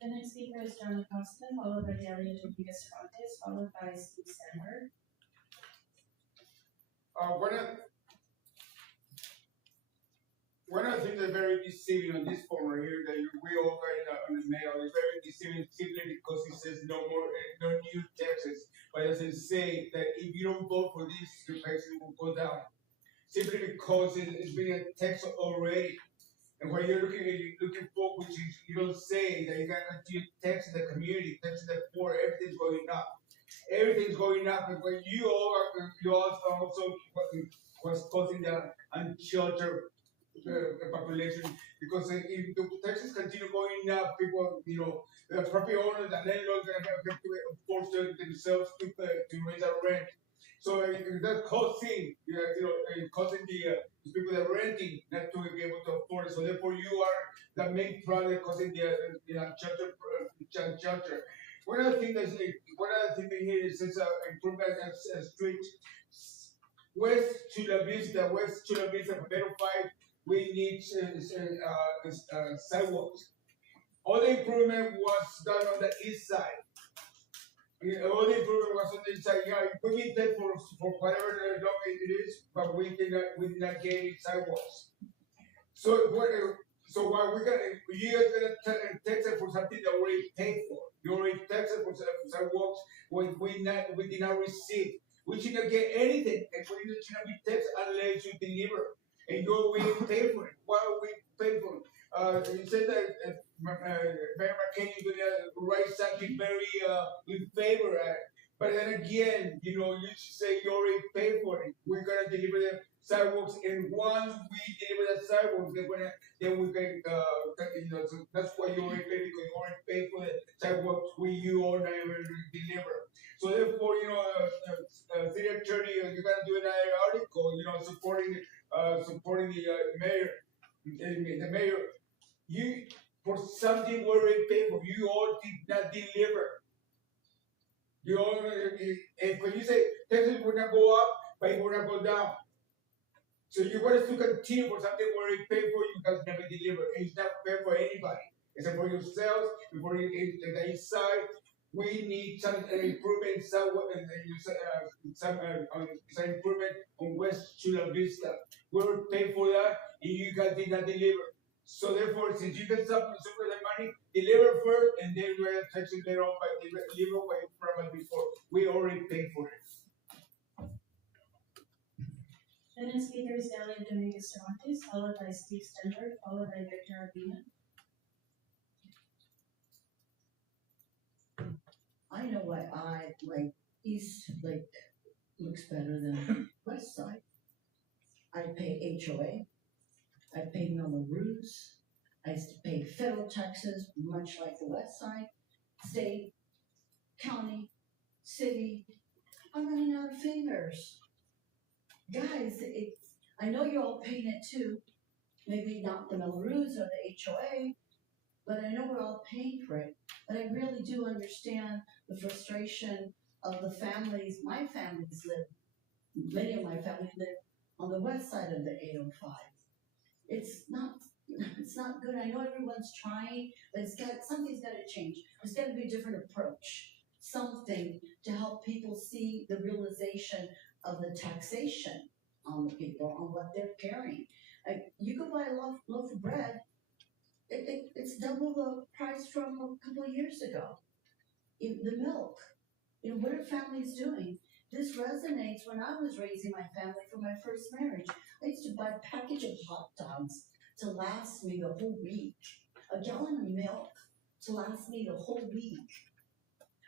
The next speaker is John Acosta, followed by Delia Cervantes, followed by Steve Sandberg. One of the things that's very deceiving on this form right here that we all got on the mail is very deceiving simply because it says no new taxes, but it doesn't say that if you don't vote for this, your taxes will go down. Simply because it's being taxed already. And what you're looking for, which is, you don't say that you got to continue taxing the community, taxing the poor, everything's going up. Everything's going up, and when you also was causing the unsheltered population, because if the taxes continue going up, people, the property owners and landlords are going to have to force themselves to raise their rent. So that causing, causing the people that are renting not to be able to afford it. So therefore, you are the main product causing shelter. One other thing that here is improvement as street west Chula Vista, from 805, we need sidewalks. All the improvement was done on the east side. All the improvement was on the east side. Yeah, we need that for whatever long it is, but we did not get any sidewalks. So why you guys gonna tax it for something that we already paid for? You already taxed it for sidewalks when we did not receive. We should not get anything, and we should not be taxed unless you deliver. And we pay for it. Why are we pay for it? You said that Mayor McKinney is gonna write something very in favor. But then again, you should say you already paid for it. We're gonna deliver the sidewalks, and once we deliver the sidewalks, then we can, so that's why you already pay, because you already pay for the sidewalks you all never deliver. So therefore, city attorney, you're gonna do another article, supporting the mayor, the mayor. You for something we already paid for, you all did not deliver. You all, and when you say taxes will not go up, but it will not go down. So you want us to continue for something we already paid for, you guys never deliver. It's not fair for anybody, except for yourselves, for the east side. We need some improvement, some improvement on West Chula Vista. We were paid for that, and you guys did not deliver. So therefore, since you can stop the money, deliver first, and then we're gonna tax it later on, but deliver away from it before. We already paid for it. The next speaker is Delia Dominguez Cervantes, followed by Steve Stenberg, followed by Victor Urbina. I know why East Lake looks better than West Side. I pay HOA, I pay Melrose, I used to pay federal taxes, much like the West Side, state, county, city. I'm running out of fingers. Guys, I know you're all paying it too. Maybe not the Melrose or the HOA, but I know we're all paying for it. But I really do understand the frustration of the families. My families many of my family live on the west side of the 805. It's not good. I know everyone's trying, but something's got to change. There's got to be a different approach. Something to help people see the realization of the taxation on the people, on what they're carrying. You could buy a loaf of bread. It's double the price from a couple of years ago. The milk. What are families doing? This resonates when I was raising my family for my first marriage. I used to buy a package of hot dogs to last me the whole week. A gallon of milk to last me the whole week.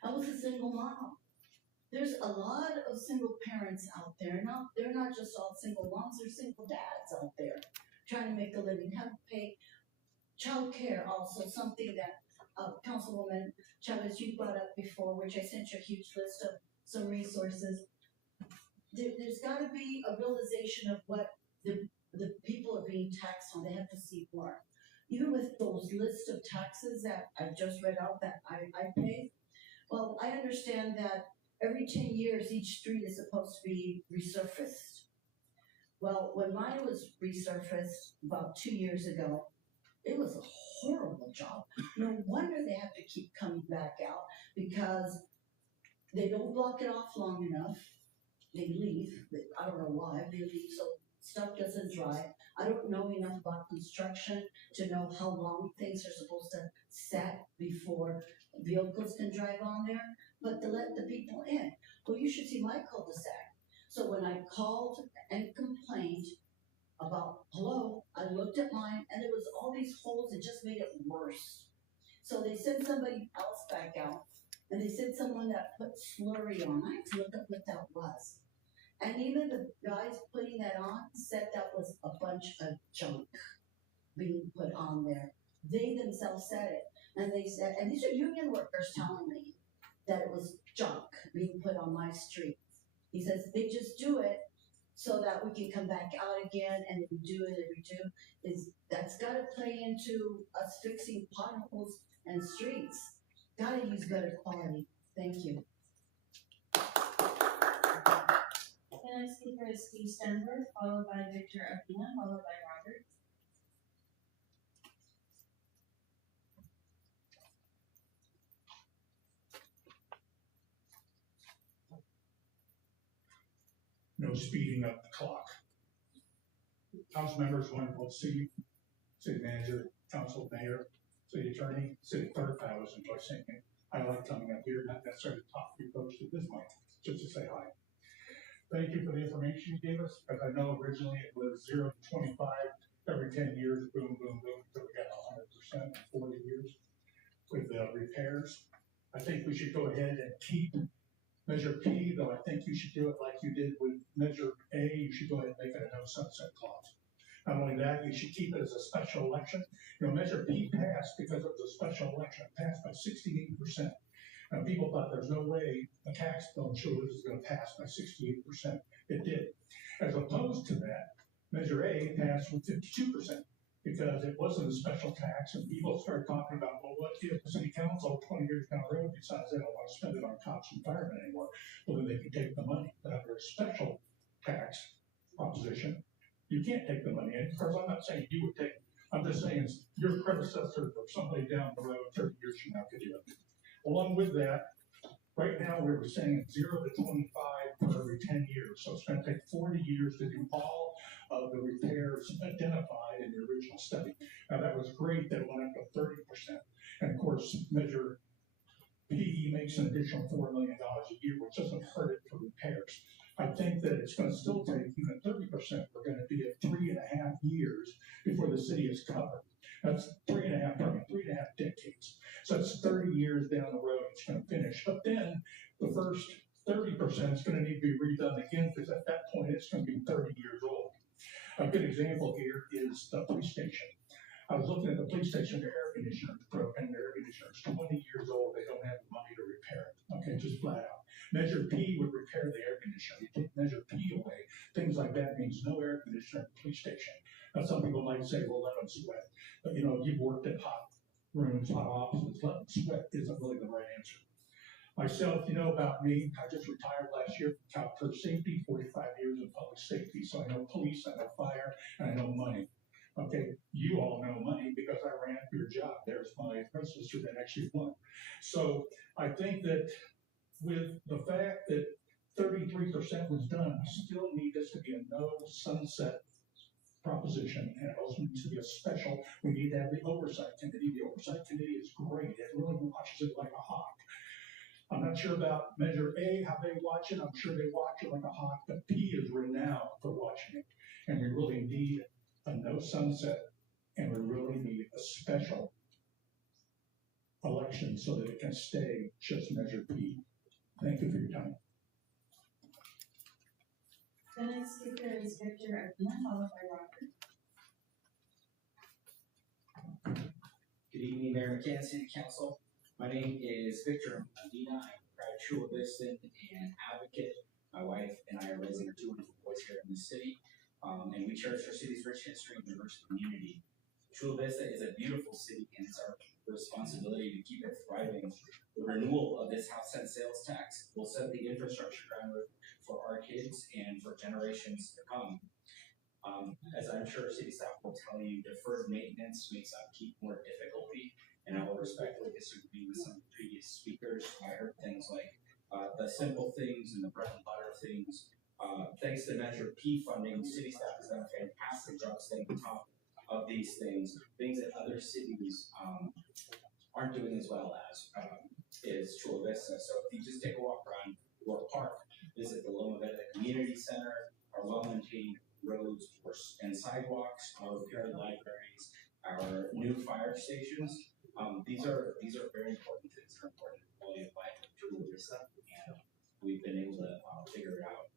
I was a single mom. There's a lot of single parents out there. Now, they're not just all single moms, they're single dads out there trying to make a living, have to pay child care also, something that Councilwoman Chavez, you brought up before, which I sent you a huge list of some resources. There's got to be a realization of what the people are being taxed on. They have to see more. Even with those lists of taxes that I just read out that I pay, well, I understand that every 10 years, each street is supposed to be resurfaced. Well, when mine was resurfaced about 2 years ago, it was a horrible job. No wonder they have to keep coming back out, because they don't block it off long enough. They leave. I don't know why they leave, so stuff doesn't dry. I don't know enough about construction to know how long things are supposed to set before vehicles can drive on there, but to let the people in. Well, you should see my cul-de-sac. So when I called and complained about, hello, I looked at mine and there was all these holes that just made it worse. So they sent somebody else back out, and they sent someone that put slurry on. I had to look up what that was. And even the guys putting that on said that was a bunch of junk being put on there. They themselves said it. And they said, and these are union workers telling me that it was junk being put on my street. He says they just do it so that we can come back out again and redo it and redo. That's gotta play into us fixing potholes and streets. Gotta use better quality. Thank you. The next speaker is Steve Stenberg, followed by Victor Avila, followed by Robert. No speeding up the clock. Council members, wonderful to see you. City manager, council, mayor, city attorney, city clerk. I always enjoy seeing you. I like coming up here, not necessarily to talk to you folks at this mic, just to say hi. Thank you for the information you gave us, because I know originally it was 0 to 25 every 10 years, boom, boom, boom, until we got 100% in 40 years with the repairs. I think we should go ahead and keep Measure P, though I think you should do it like you did with Measure A. You should go ahead and make it a no sunset clause. Not only that, you should keep it as a special election. You know, Measure P passed because it was a special election, passed by 68%. And people thought there's no way a tax bill in Chula is going to pass by 68%. It did. As opposed to that, Measure A passed with 52% because it wasn't a special tax, and people started talking about, well, what if the city council 20 years down the road decides they don't want to spend it on cops and firemen anymore? Well, then they can take the money. But under a special tax proposition, you can't take the money. And of course, I'm not saying you would take it. I'm just saying your predecessor or somebody down the road 30 years from now could do it. Along with that, right now we were saying 0 to 25 for every 10 years. So it's going to take 40 years to do all of the repairs identified in the original study. Now that was great that it went up to 30%. And of course, Measure P makes an additional $4 million a year, which doesn't hurt it for repairs. I think that it's going to still take even 30%. We're going to be at 3.5 years before the city is covered. That's 3.5 decades. So it's 30 years down the road it's going to finish. But then the first 30% is going to need to be redone again because at that point it's going to be 30 years old. A good example here is the police station. I was looking at the police station, their air conditioner is broken, their air conditioner is 20 years old, they don't have the money to repair it. Okay, just flat out. Measure P would repair the air conditioner. You take Measure P away, things like that means no air conditioner at the police station. Now some people might say, well, let them sweat. But you know, you've worked at hot rooms, hot offices, let them sweat isn't really the right answer. Myself, you know about me, I just retired last year from Cal Safety, 45 years of public safety. So I know police, I know fire, and I know money. Okay, you all know money because I ran for your job. There's my predecessor that actually won. So I think that with the fact that 33% was done, we still need this to be a no sunset proposition, and it also needs to be a special. We need to have the oversight committee. The oversight committee is great. It really watches it like a hawk. I'm not sure about Measure A, how they watch it. I'm sure they watch it like a hawk, but P is renowned for watching it. And we really need a no sunset, and we really need a special election so that it can stay just Measure P. Thank you for your time. The next speaker is Victor Avila, followed by Robert. Good evening, Mayor McCann, City Council. My name is Victor Avila. I'm a proud Chula Vista and advocate. My wife and I are raising our two wonderful boys here in the city, and we cherish our city's rich history and diverse community. Chula Vista is a beautiful city, and it's our responsibility to keep it thriving. The renewal of this house and sales tax will set the infrastructure groundwork for our kids and for generations to come. As I'm sure city staff will tell you, deferred maintenance makes upkeep more difficulty, and I will respectfully disagree with some of the previous speakers. I heard things like the simple things and the bread and butter things. Thanks to Measure P funding, city staff has done a fantastic job staying on top of these things that other cities aren't doing as well as is Chula Vista. So if you just take a walk around York Park, visit the Loma Verde Community Center, our well-maintained roads and sidewalks, our repaired libraries, our new fire stations. These are very important things that are important to the quality of life of Chula Vista, and we've been able to figure it out.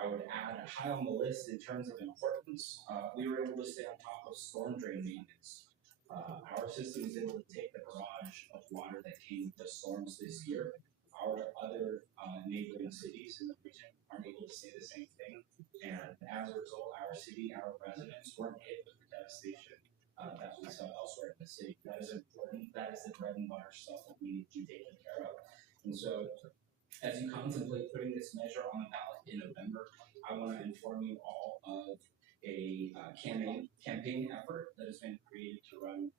I would add high on the list in terms of importance. We were able to stay on top of storm drain maintenance. Our system was able to take the barrage of water that came with the storms this year. our other neighboring cities in the region aren't able to say the same thing. And as a result, our city, our residents weren't hit with the devastation that we saw elsewhere in the city. That is important. That is the bread and butter stuff that we need to be taken care of. And so, as you contemplate putting this measure on the ballot in November, I want to inform you all of a campaign effort that has been created to run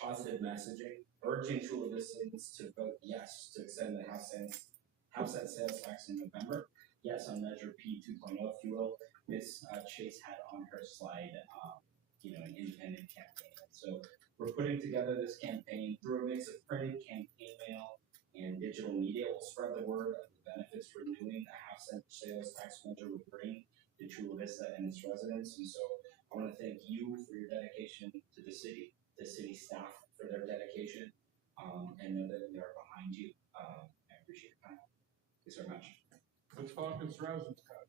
positive messaging, urging Chula Vistans to vote yes to extend the house cent sales tax in November. Yes, on Measure P 2.0, if you will. Ms. Chase had on her slide, an independent campaign. So we're putting together this campaign through a mix of printed campaign mail and digital media. Will spread the word of the benefits renewing a half cent sales tax measure would bring to Chula Vista and its residents. And so I want to thank you for your dedication to the city staff for their dedication, and know that we are behind you. I appreciate your time. Thanks very much. Let's talk Ms. Rosenstock.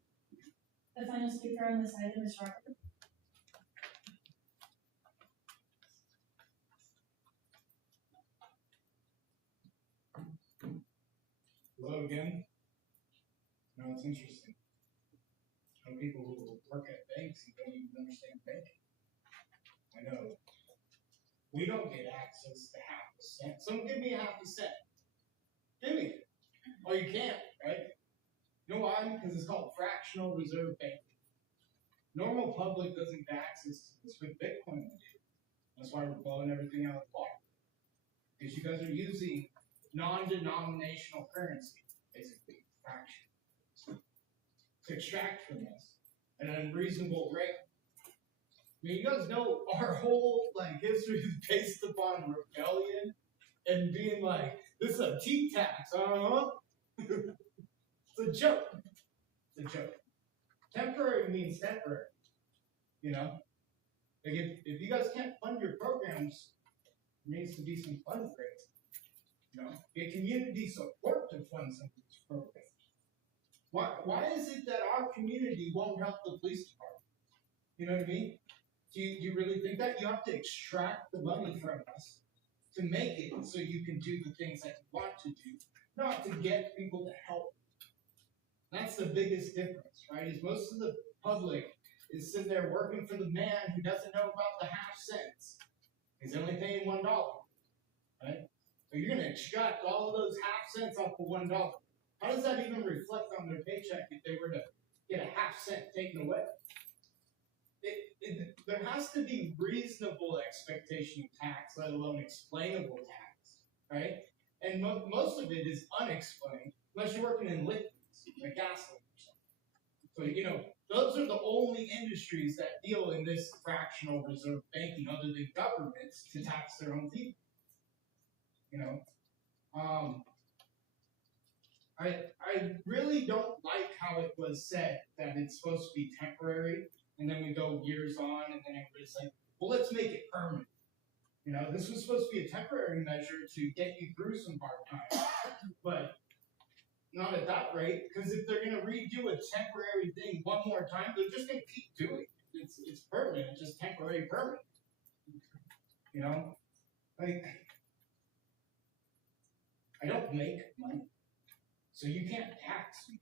The final speaker on this item is Robert. Hello again. Now it's interesting. Some people who work at banks and don't even understand banking. I know. We don't get access to half a cent. Someone give me a half a cent. Give me it. Oh, you can't, right? You know why? Because it's called fractional reserve banking. Normal public doesn't get access to this with Bitcoin. That's why we're blowing everything out of the water. Because you guys are using non-denominational currency, basically, fractions, to extract from us at an unreasonable rate. I mean, you guys know our whole history is based upon rebellion and being like, this is a tea tax, It's a joke. It's a joke. Temporary means temporary. You know? Like if you guys can't fund your programs, there needs to be some fundraising. You know? Get community support to fund some of these programs. Why is it that our community won't help the police department? You know what I mean? Do you really think that? You have to extract the money from us to make it so you can do the things that you want to do, not to get people to help. That's the biggest difference, right? Is most of the public is sitting there working for the man who doesn't know about the half cents. He's only paying $1, right? So you're going to extract all of those half cents off of $1. How does that even reflect on their paycheck if they were to get a half cent taken away? There has to be reasonable expectation of tax, let alone explainable tax, right? And most of it is unexplained, unless you're working in liquids, like gasoline or something. So, those are the only industries that deal in this fractional reserve banking other than governments to tax their own people. I really don't like how it was said that it's supposed to be temporary, and then we go years on, and then everybody's like, well, let's make it permanent. This was supposed to be a temporary measure to get you through some hard times, but not at that rate, because if they're going to redo a temporary thing one more time, they're just going to keep doing it. It's permanent, it's just temporary permanent. I don't make money, so you can't tax me.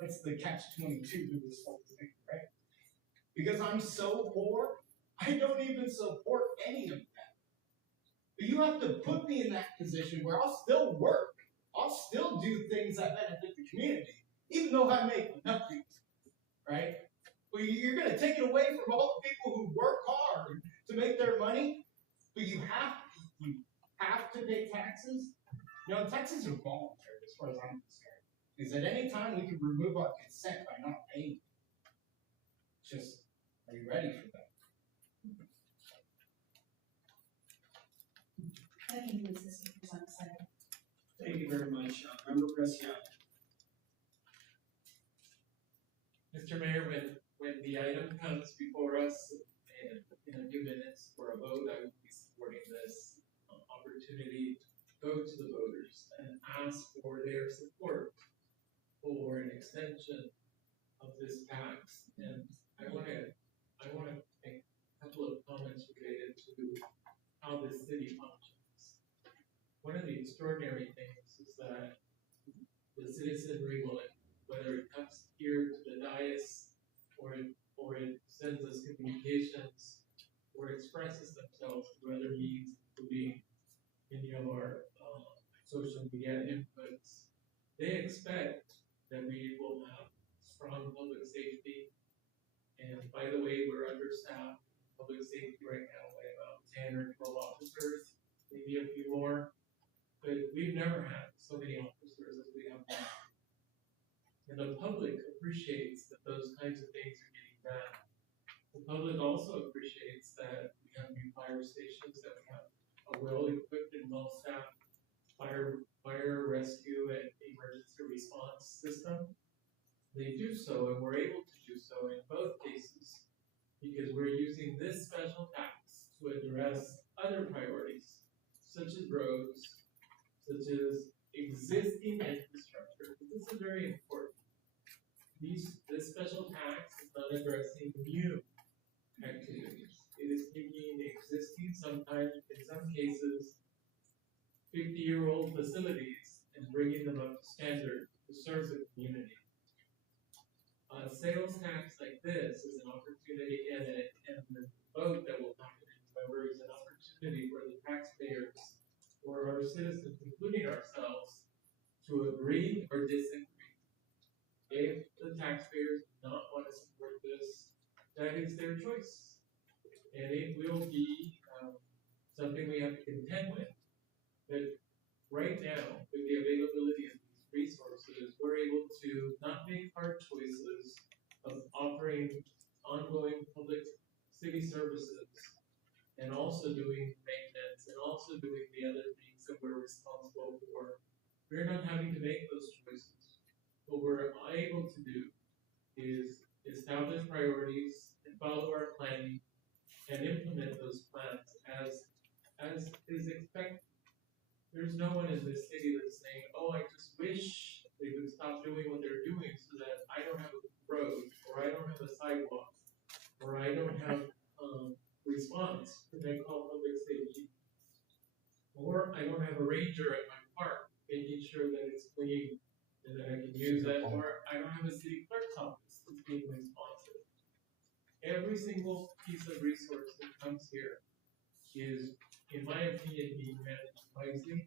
That's the catch-22 to this whole thing, right? Because I'm so poor, I don't even support any of that. But you have to put me in that position where I'll still work. I'll still do things that benefit the community, even though I make nothing, right? But you're going to take it away from all the people who work hard to make their money, but you have to pay taxes. Taxes are voluntary as far as I'm concerned. Because at any time we can remove our consent by not paying. Just, are you ready for that? That concludes the speakers on this item. Thank you very much. Member President. Mr. Mayor, when the item comes before us in a few minutes for a vote, I will be supporting this opportunity to go to the voters and ask for their support for an extension of this tax. And I want to make a couple of comments related to how the city functions. one of the extraordinary things is that the citizenry will, whether it comes here to the dais or it sends us communications or expresses themselves through other means, including any of our social media inputs, they expect that we will have strong public safety. And by the way, we're understaffed in public safety right now by about 10 or 12 officers, maybe a few more. But we've never had so many officers as we have now. And the public appreciates that those kinds of things are getting done. The public also appreciates that we have new fire stations, that we have a well-equipped and well-staffed fire rescue and emergency response system. They do so, and we're able to do so in both cases because we're using this special tax to address other priorities, such as roads, such as existing infrastructure. This is very important. This special tax is not addressing new activities. It is taking existing, sometimes in some cases, 50-year-old facilities and bringing them up to standard to serve the community. A sales tax like this is an opportunity, and the vote that will happen in November is an opportunity for the taxpayers or our citizens, including ourselves, to agree or disagree. If the taxpayers do not want to support this, that is their choice. And it will be something we have to contend with. But right now, with the availability of these resources, we're able to not make hard choices of offering ongoing public city services and also doing maintenance and also doing the other things that we're responsible for. We're not having to make those choices. What we're able to do is establish priorities and follow our planning and implement those plans as is expected. There's no one in this city that's saying, oh, I just wish they would stop doing what they're doing so that I don't have a road, or I don't have a sidewalk, or I don't have response when they call public safety, or I don't have a ranger at my park making sure that it's clean and that I can use it, or I don't have a city clerk's office that's being responsive. Every single piece of resource that comes here is, in my opinion, being managed wisely.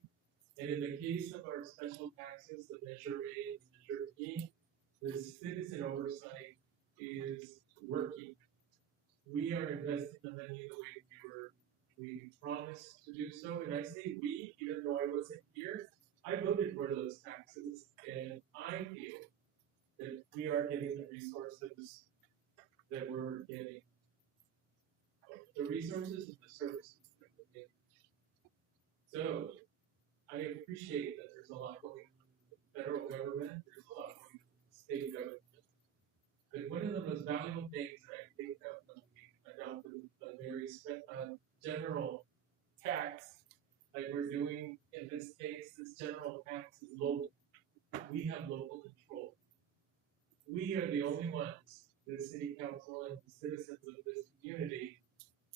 And in the case of our special taxes, the Measure A and the Measure B, the citizen oversight is working. We are investing the money the way we promised to do so. And I say we, even though I wasn't here, I voted for those taxes, and I feel that we are getting the resources that we're getting. The resources and the services that we're getting. So, I appreciate that there's a lot going on in the federal government, there's a lot going on in the state government. But one of the most valuable things that I think of when we adopted a very general tax, like we're doing in this case, this general tax is local. We have local control. We are the only ones, the city council and the citizens of this community,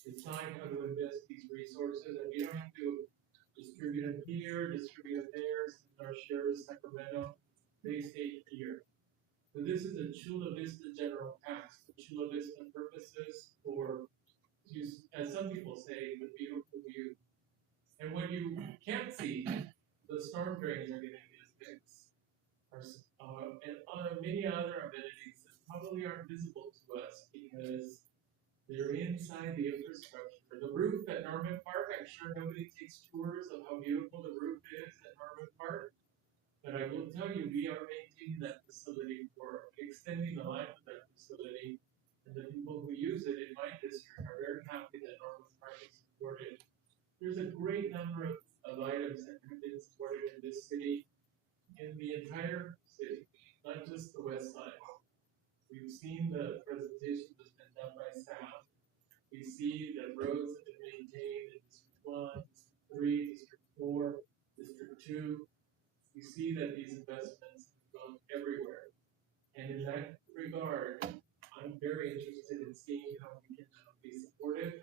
decide how to invest these resources, and we don't have to distribute them here, distribute them there, send our shares Sacramento, they stay here. So this is a Chula Vista general tax for Chula Vista purposes, or as some people say, the beautiful view. And when you can't see, the storm drains are getting as fixed. And many other amenities that probably aren't visible to us because they're inside the infrastructure. The roof at Norman Park, I'm sure nobody takes tours of how beautiful the roof is at Norman Park. But I will tell you, we are maintaining that facility for extending the life of that facility. And the people who use it in my district are very happy that Norman Park is supported. There's a great number of items that have been supported in this city, in the entire city, not just the west side. We've seen the presentation that's been done by staff. We see that roads have been maintained in District 1, District 3, District 4, District 2. We see that these investments have gone everywhere. And in that regard, I'm very interested in seeing how we can be supportive.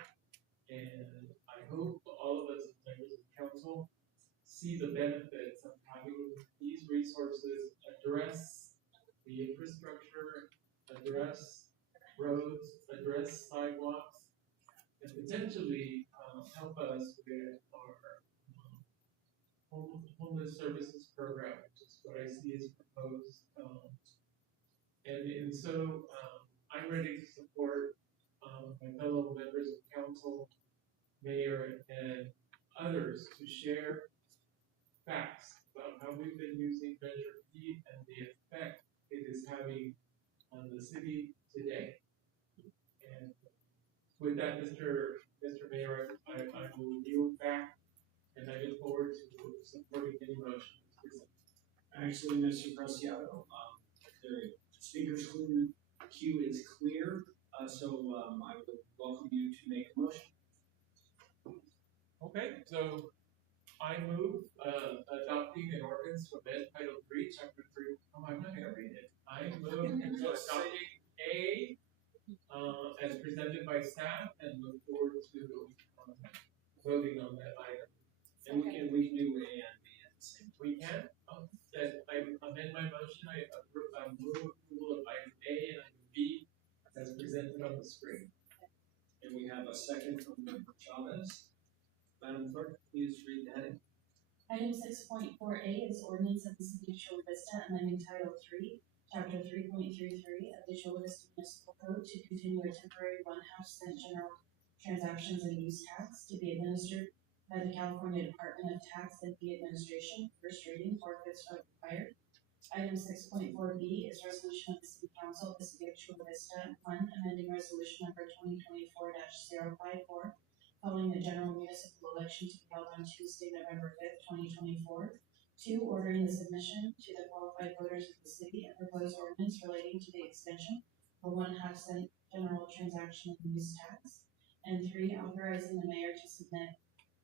And I hope all of us as members of council see the benefits of having these resources address the infrastructure, address roads, address sidewalks, and potentially help us with our homeless services program, which is what I see is proposed. And so I'm ready to support my fellow members of council, mayor, and others to share facts about how we've been using Measure P and the effect it is having on the city today. And with that, Mr. Mayor, I will yield back, and I look forward to supporting any motion. Actually, Mr. Preciado, the speaker's queue is clear, so I would welcome you to make a motion. Okay, so I move adopting an ordinance to amend Title 3, Chapter 3. Oh, I'm not going to read it. I move to adopting A as presented by staff, and look forward to voting on that item. And we can do A and B at the same time. We can? That I amend my motion. I move approval of item A and item B as presented on the screen. And we have a second from Member Chavez. Madam Clerk, please read the heading. Item 6.4A is ordinance of the City of Chula Vista amending Title 3, Chapter 3.33 of the Chula Vista Municipal Code to continue a temporary 1/2 cent general transactions and use tax to be administered by the California Department of Tax and Fee Administration. First reading, forfeits are required. Item 6.4B is resolution of the City Council of the City of Chula Vista, 1, amending resolution number 2024-054, following the general municipal election to be held on Tuesday, November 5th, 2024. 2, ordering the submission to the qualified voters of the city a proposed ordinance relating to the extension of a 1/2 cent general transaction and use tax. And 3, authorizing the mayor to submit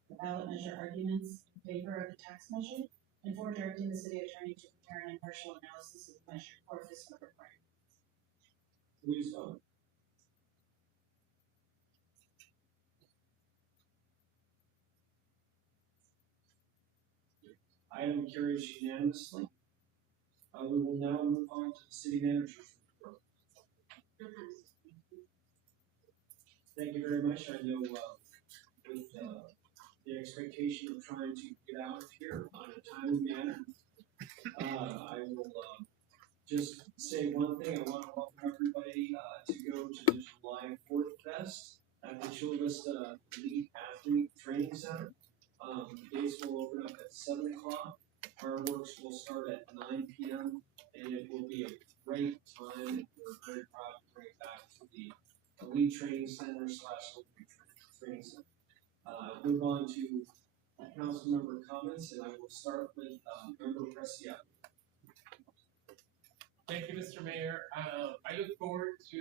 the ballot measure arguments in favor of the tax measure. And 4, directing the city attorney to prepare an impartial analysis of the measure for fiscal requirements. Please vote. Item carries unanimously. We will now move on to the city manager's report. Thank you very much. I know with the expectation of trying to get out of here on a timely manner, I will just say one thing. I want to welcome everybody to go to the July 4th Fest at the Chula Vista Elite Athlete Training Center. The gates will open up at 7 o'clock. Fireworks will start at 9 p.m. and it will be a great time. We're very proud to bring it back to the Elite Training Center / Olympic Training Center. Move on to council member comments, and I will start with Member Preciado. Thank you, Mr. Mayor. I look forward to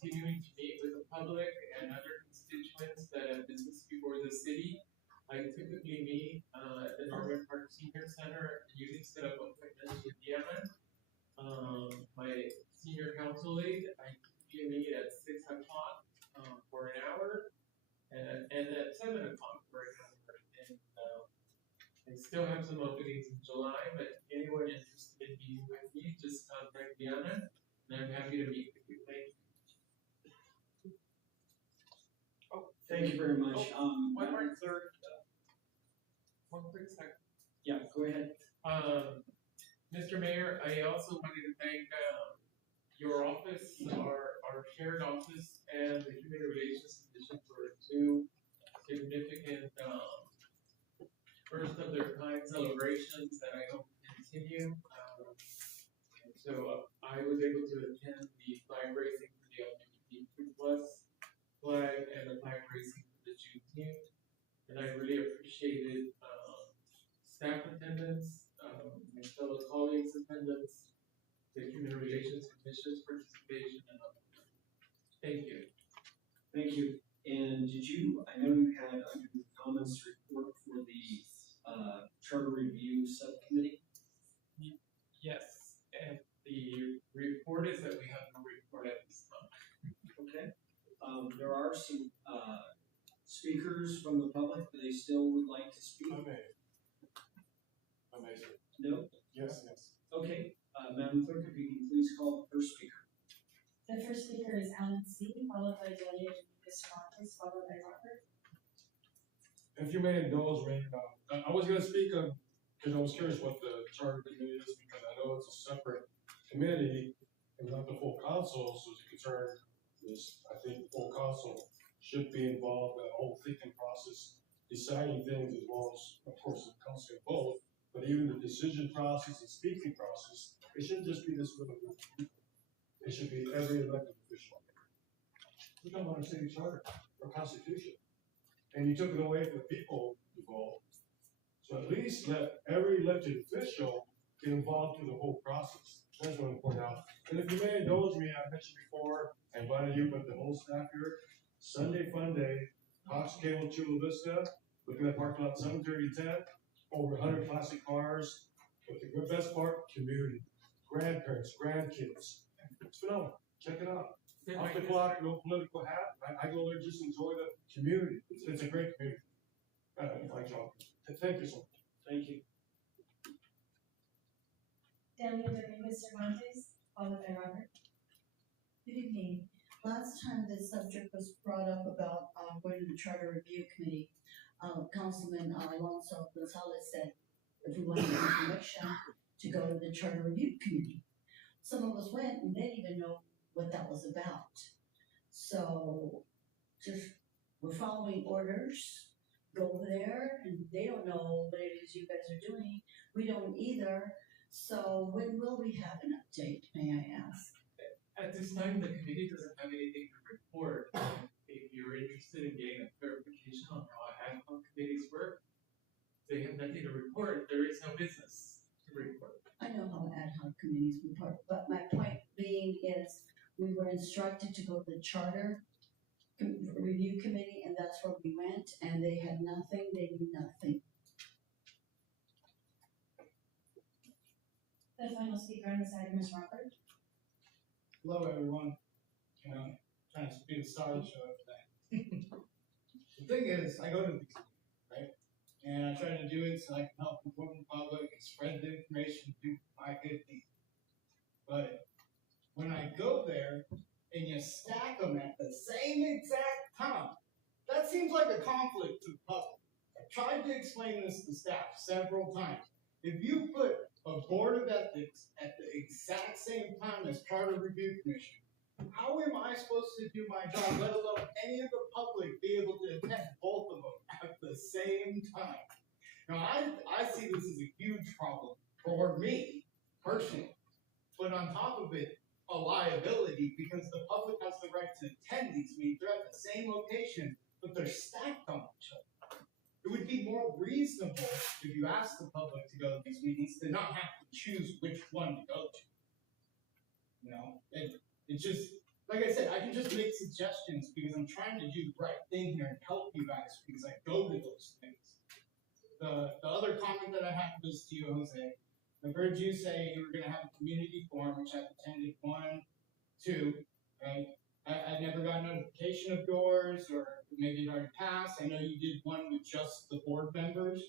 continuing to meet with the public and other constituents that have business before the city. I typically meet at the Northern Park Senior Center using set up appointments with Diana, my senior council aide. I typically meet at 6 o'clock for an hour, and at 7 o'clock for an hour. And I still have some openings in July, but anyone interested in meeting with me, just contact Diana, and I'm happy to meet with you. Thank you. Oh, thank you very much. One more third. One quick second. Yeah, go ahead. Mr. Mayor, I also wanted to thank your office, our shared office, and the Human Relations Division for 2 significant first of their kind celebrations that I hope continue. And so I was able to attend the flag raising for the LGBTQ+ flag and the flag raising for the Juneteenth, and I really appreciated staff attendance, my fellow colleagues' attendance, the Human Relations Commission's participation, and others. Thank you. Thank you. And I know you had under the comments report for the Charter Review Subcommittee? Yes, and the report is that we have no report at this time. Okay. There are some speakers from the public that they still would like to speak. Okay. No? Yes, yes. Okay, Madam Clerk, if you can please call the first speaker. The first speaker is Alan C., followed by Delia Viscontis, followed by Robert. If you may indulge me, I was gonna speak on, because I was curious what the charter committee is, because I know it's a separate committee and not the full council, so the concern is, I think the full council should be involved in the whole thinking process, deciding things as well as, of course, the council can vote, but even the decision process and speaking process, it shouldn't just be this little group of people. It should be every elected official. We don't want a city charter or constitution. And you took it away from the people to vote. So at least let every elected official get involved through the whole process. That's what I'm pointing out. And if you may indulge me, I mentioned before, I invited you, but the whole staff here, Sunday Fun Day, Cox Cable Chula Vista, looking at parking lot 73010, over 100 classic cars. But the best part, community, grandparents, grandkids. It's phenomenal. Check it out. Off the clock, no political hat. I go there, just enjoy the community. It's a great community. Like y'all. Thank you so much. Thank you. Delia Viscontis, followed by Robert. Good evening. Last time this subject was brought up about going to the Charter Review Committee, Councilman Alonso Gonzalez said if we wanted information to go to the Charter Review Committee. Some of us went and didn't even know what that was about. So just we're following orders, go there, and they don't know what it is you guys are doing. We don't either. So when will we have an update, may I ask? At this time, the committee doesn't have anything to report. If you're interested in getting a clarification on how ad hoc committees work, they have nothing to report. There is no business to report. I know how ad hoc committees report, but my point being is we were instructed to go to the Charter Review Committee, and that's where we went, and they had nothing, they knew nothing. The final speaker on this item is Robert. Hello, everyone. Trying to be the star of the show today. The thing is, I go to these, right? And I try to do it so I can help inform the public and spread the information to my good deed. But when I go there and you stack them at the same exact time, that seems like a conflict to the public. I've tried to explain this to staff several times. If you put a board of ethics at the exact same time as Charter Review Commission, how am I supposed to do my job, let alone any of the public be able to attend both of them at the same time? Now, I see this as a huge problem for me, personally. But on top of it, a liability, because the public has the right to attend these meetings. They're at the same location, but they're stacked on each other. It would be more reasonable if you asked the public to go to these meetings to not have to choose which one to go to. It just, like I said, I can just make suggestions because I'm trying to do the right thing here and help you guys because I go to those things. The other comment that I had was to you, Jose. I heard you say you were going to have a community forum, which I've attended 1, 2, right? I never got a notification of yours, or maybe it already passed. I know you did one with just the board members,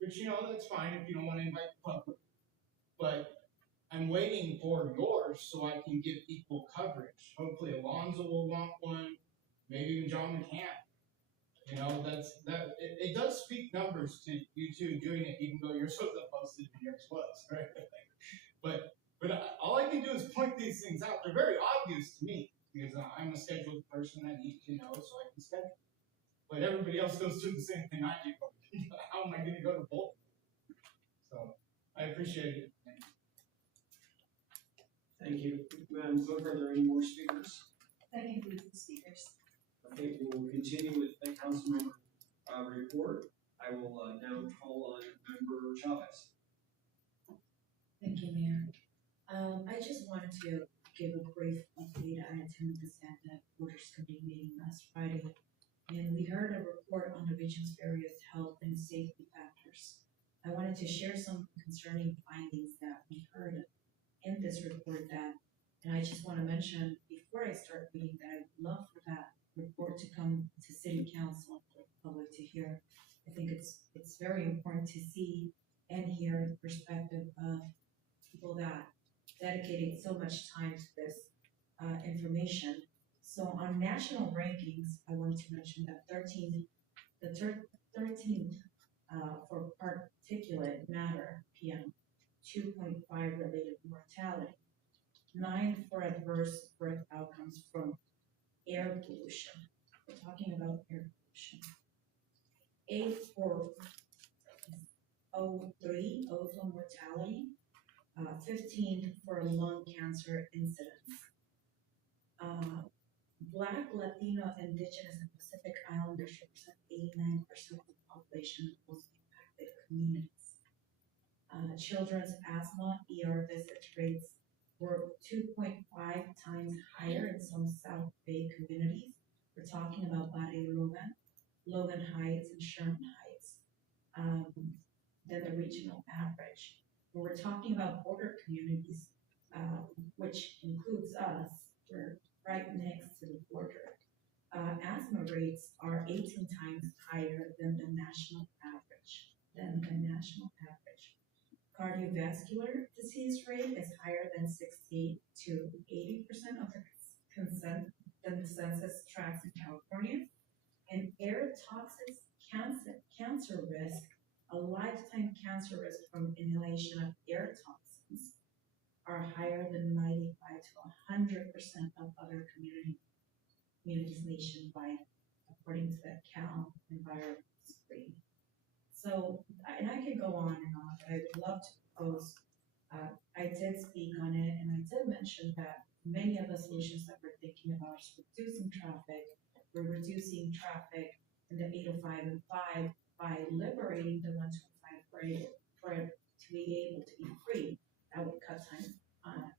which, that's fine if you don't want to invite the public. But I'm waiting for yours so I can give equal coverage. Hopefully Alonzo will want one, maybe even John McCann. It does speak numbers to you two doing it, even though you're so supposed to be yours was, right? But all I can do is point these things out. They're very obvious to me because I'm a scheduled person. I need to know so I can schedule. But everybody else goes through the same thing I do. How am I going to go to both? So I appreciate it. Thank you. Madam Clerk, are there any more speakers? That concludes the speakers. Okay, we will continue with the council member report. I will now call on Member Chavez. Thank you, Mayor. I just wanted to give a brief update. I attended the Stand-Up Borders Committee meeting last Friday, and we heard a report on the region's various health and safety factors. I wanted to share some concerning findings that we heard in this report and I just want to mention before I start reading that I'd love for that report to come to City Council and for the public to hear. I think it's very important to see and hear the perspective of people that dedicated so much time to this information. So on national rankings, I wanted to mention that 13th for particulate matter PM, 2.5 related mortality, 9 for adverse birth outcomes from air pollution. We're talking about air pollution. 8 for O3, ozone mortality, 15 for lung cancer incidence. Black, Latino, Indigenous, and Pacific Islanders represent 89% of the population of most impacted communities. Children's asthma ER visit rates were 2.5 times higher in some South Bay communities. We're talking about Barrio Logan, Logan Heights, and Sherman Heights, than the regional average. When we're talking about border communities, which includes us, we're right next to the border. Asthma rates are 18 times higher than the national average. Cardiovascular disease rate is higher than 60 to 80% of the census tracts in California. And air toxic cancer risk, a lifetime cancer risk from inhalation of air toxins, are higher than 95 to 100% of other communities nationwide, according to the Cal Environment Screen. So, and I could go on and on, but I would love to propose. I did speak on it, and I did mention that many of the solutions that we're thinking about is reducing traffic. We're reducing traffic in the 805 and 5 by liberating the 125 for it to be able to be free. That would cut time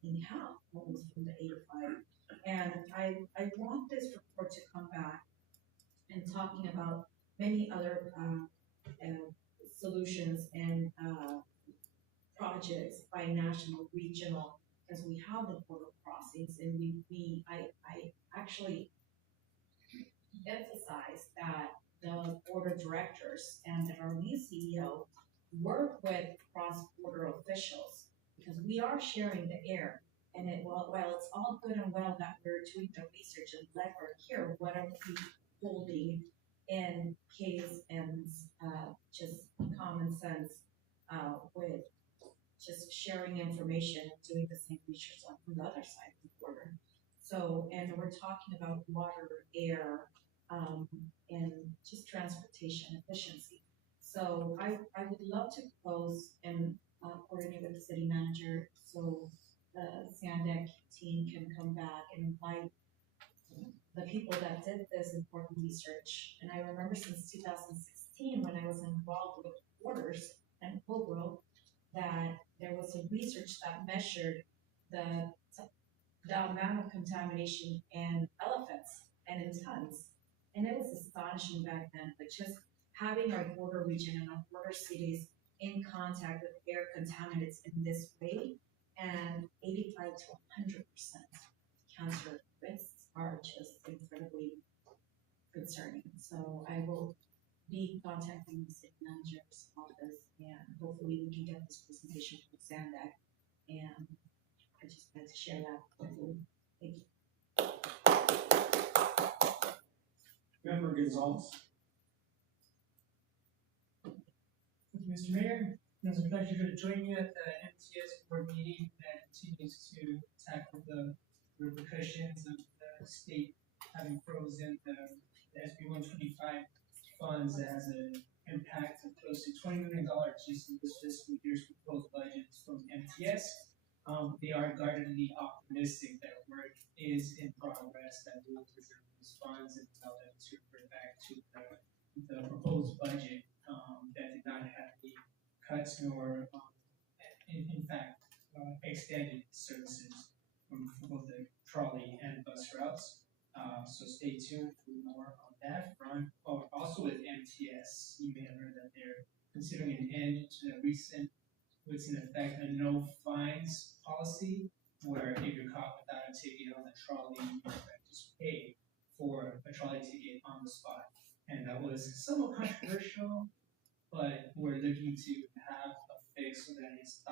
in half, almost from the 805. And I want this report to come back and talking about many other solutions and projects by national, regional, because we have the border crossings, and I actually emphasize that the border directors and our new CEO work with cross-border officials, because we are sharing the air. And while it's all good and well that we're doing the research and legwork here, what are we holding in case and just common sense with just sharing information and doing the same research on the other side of the border. So, and we're talking about water, air, and just transportation efficiency. So I would love to propose and coordinate with the city manager so the SANDEC team can come back and invite the people that did this important research. And I remember since 2016 when I was involved with borders and Cobro, that there was a research that measured the amount of contamination in elephants and in tons. And it was astonishing back then, but just having our border region and our border cities in contact with air contaminants in this way, and 85 to 100% cancer risks are just incredibly concerning. So I will be contacting the city manager's office, and hopefully we can get this presentation from SANDEC. And I just wanted to share that with you. Thank you. Member Gonzalez. Thank you, Mr. Mayor. It was a pleasure to join you at the MTS board meeting that continues to tackle the repercussions of the state having frozen the SB 125 funds that has an impact of close to $20 million just in this fiscal year's proposed budgets from MTS. They are guardedly optimistic that work is in progress, that we will preserve these funds and allow them to bring back to the proposed budget that did not have any cuts nor, in fact, extended services from both the trolley and bus routes. So stay tuned for more on that front. Also with MTS, you may have heard that they're considering an end to the recent, what's in effect, a no fines policy, where if you're caught without a ticket on the trolley, you have to just pay for a trolley ticket on the spot. And that was somewhat controversial, but we're looking to have a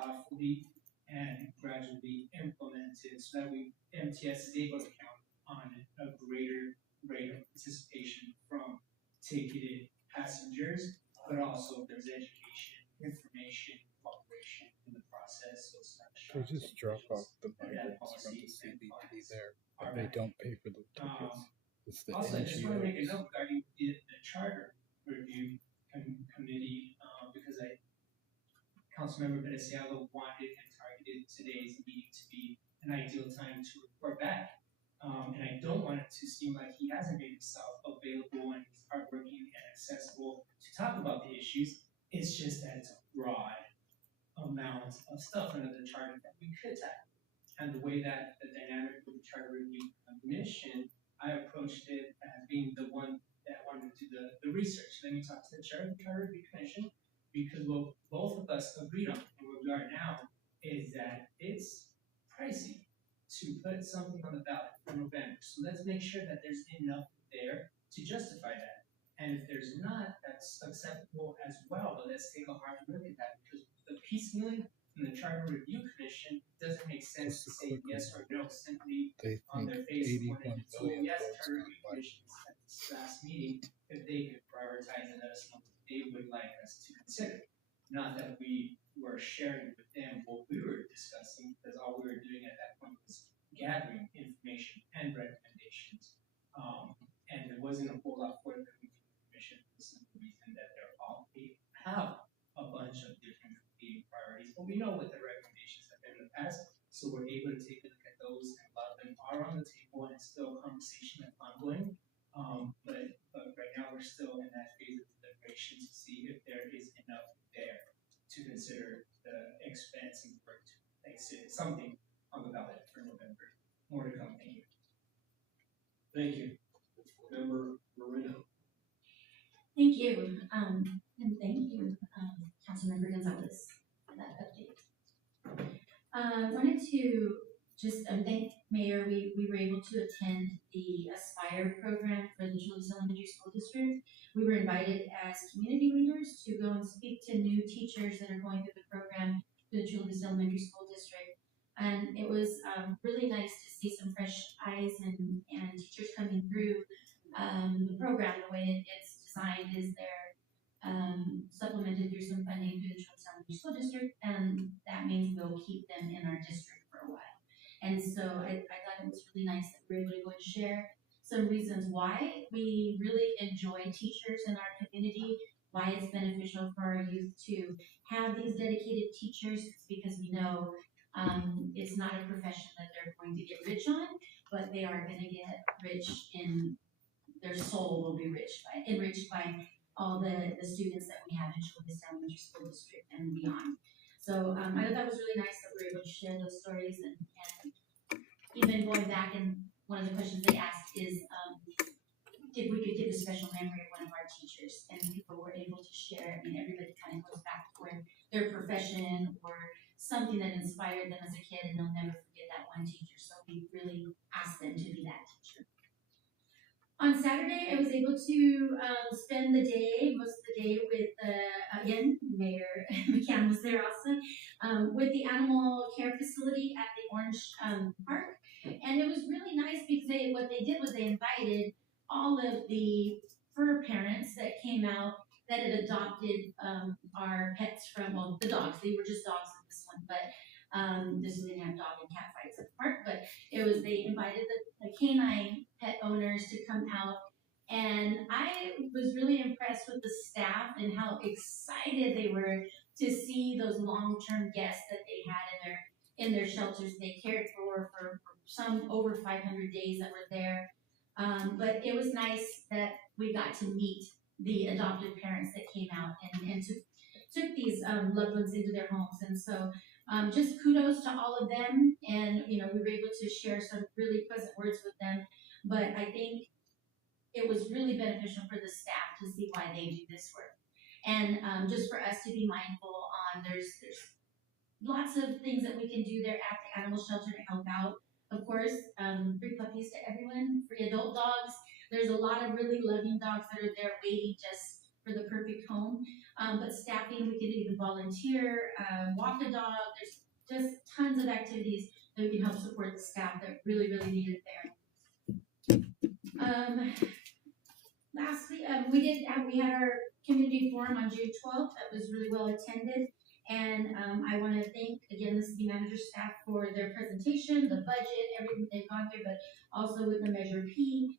thoughtfully and gradually implemented so that MTS is able to count on a greater rate of participation from ticketed passengers, but also there's education, information, cooperation in the process. So it's not They just drop off the migrants from the policy CBP funds there, are but they met. don't pay for the tickets. It's the Also, I just want to make a NGOs. note regarding the charter review committee, because Councilmember Veneciano wanted and targeted today's meeting to be an ideal time to report back. And I don't want it to seem like he hasn't made himself available and he's hardworking and accessible to talk about the issues. It's just that it's a broad amount of stuff under the charter that we could tackle. And the way that the dynamic with the charter review commission, I approached it as being the one that wanted to do the research. Let me talk to the charter review commission, because what both of us agreed on and where we are now is that it's pricey to put something on the ballot for November. So let's make sure that there's enough there to justify that. And if there's not, that's acceptable as well. But let's take a hard look at that, because the piecemealing from the Charter Review Commission doesn't make sense to say yes or no simply on their face. 81 So million yes, votes Charter Review Commission at this last meeting, if they could prioritize and let us know what they would like us to consider. Not that we were sharing with them what we were discussing, because all we were doing at that point was gathering information and recommendations. And there wasn't a whole lot for the commission for the simple reason that they have a bunch of different competing priorities, but we know what the recommendations have been in the past, so we're able to take a look at those, and a lot of them are on the table, and it's still a conversation that's ongoing. But right now we're still in that phase of deliberation to see if there is enough there to consider the expense and for it to exit something on the ballot for November. More to come. Thank you. Thank you. Member Moreno. Thank you, and thank you, Councilmember Gonzalez, for that update. Wanted to just thank Mayor. We were able to attend the Aspire program for the Children's Elementary School District. We were invited as community leaders to go and speak to new teachers that are going through the program for the Children's Elementary School District. And it was really nice to see some fresh eyes and teachers coming through the program. The way it's designed is they're supplemented through some funding through the Children's Elementary School District, and that means we'll keep them in our district for a while. And so I thought it was really nice that we were able to go and share some reasons why we really enjoy teachers in our community, why it's beneficial for our youth to have these dedicated teachers. It's because we know it's not a profession that they're going to get rich on, but they are going to get rich in their soul will be enriched by all the students that we have in Children's Elementary School District and beyond. So I thought that was really nice that we were able to share those stories, and even going back, and one of the questions they asked is if we could give a special memory of one of our teachers, and people were able to share. I mean, everybody kind of goes back to their profession or something that inspired them as a kid, and they'll never forget that one teacher. So we really asked them to be that teacher. On Saturday, I was able to spend the day, most of the day, with again, Mayor McCann was there also, with the animal care facility at the Orange Park. And it was really nice because what they did was they invited all of the fur parents that came out that had adopted our pets from, well, the dogs. They were just dogs in this one, but this one didn't have dog and cat fights at the park, but they invited the canine pet owners to come out. And I was really impressed with the staff and how excited they were to see those long-term guests that they had in their shelters. They cared for some over 500 days that were there. But it was nice that we got to meet the adopted parents that came out and took these loved ones into their homes. And so just kudos to all of them. And, we were able to share some really pleasant words with them. But I think it was really beneficial for the staff to see why they do this work. And just for us to be mindful on, there's lots of things that we can do there at the animal shelter to help out. Of course, free puppies to everyone, free adult dogs. There's a lot of really loving dogs that are there waiting just for the perfect home. But staffing, we could even volunteer, walk a dog. There's just tons of activities that we can help support the staff that really, really need it there. Lastly, we had our community forum on June 12th. That was really well attended. And I want to thank, again, the city manager staff for their presentation, the budget, everything they've gone through, but also with the Measure P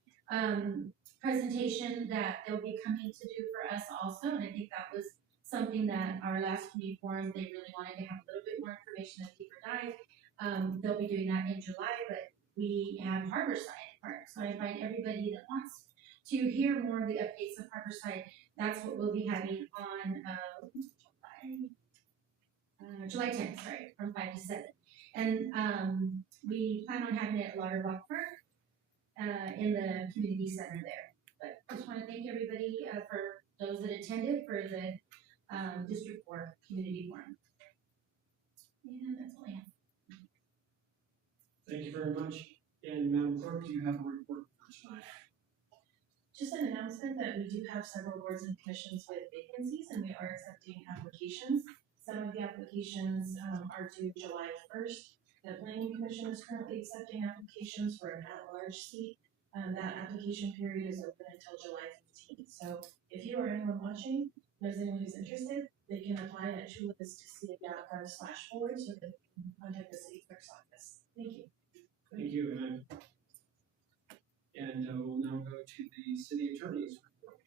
presentation that they'll be coming to do for us also. And I think that was something that our last community forum, they really wanted to have a little bit more information, a deeper dive. They'll be doing that in July, but we have Harborside Park. So I invite everybody that wants to hear more of the updates of Harborside. That's what we'll be having on July 10th, sorry, from 5 to 7. And we plan on having it at Lauterbach Park in the community center there. But I just want to thank everybody for those that attended for the District 4 Community Forum. And that's all I have. Thank you very much. And Madam Clerk, do you have a report for tonight? Just an announcement that we do have several boards and commissions with vacancies, and we are accepting applications. Some of the applications are due July 1st. The Planning Commission is currently accepting applications for an at-large seat. That application period is open until July 15th. So if you or anyone watching knows anyone who's interested, they can apply at chulavista.ca.gov/boards, or they can contact the city clerk's office. Thank you. Thank you, and we'll now go to the city attorney's report.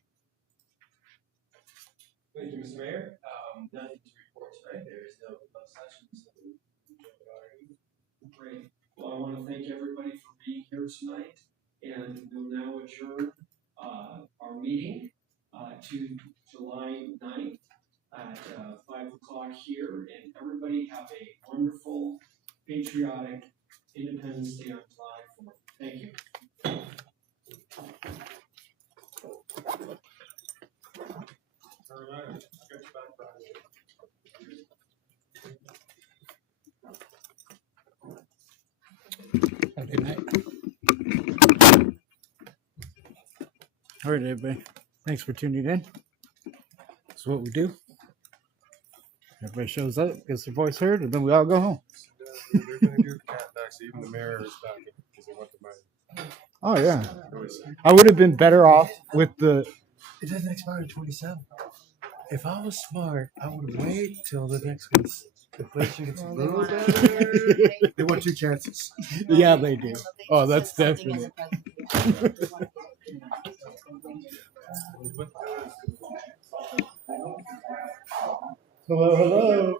Thank you, Mr. Mayor. Nothing to report tonight. There is no closed session, so we jump already. Great. Well, I want to thank everybody for being here tonight, and we'll now adjourn our meeting to July 9th at 5 o'clock here, and everybody have a wonderful, patriotic Independence Day on July 4th. Thank you. Have a good night. All right, everybody. Thanks for tuning in. That's what we do. Everybody shows up, gets their voice heard, and then we all go home. They're going to do catbacks. Even the mayor is back because they want the money. Oh, yeah. I would have been better off with the... It doesn't expire in 27. If I was smart, I would wait till the next one's. The inflation gets a little better. They want 2 chances. Yeah, they do. Oh, that's definite. Hello, hello.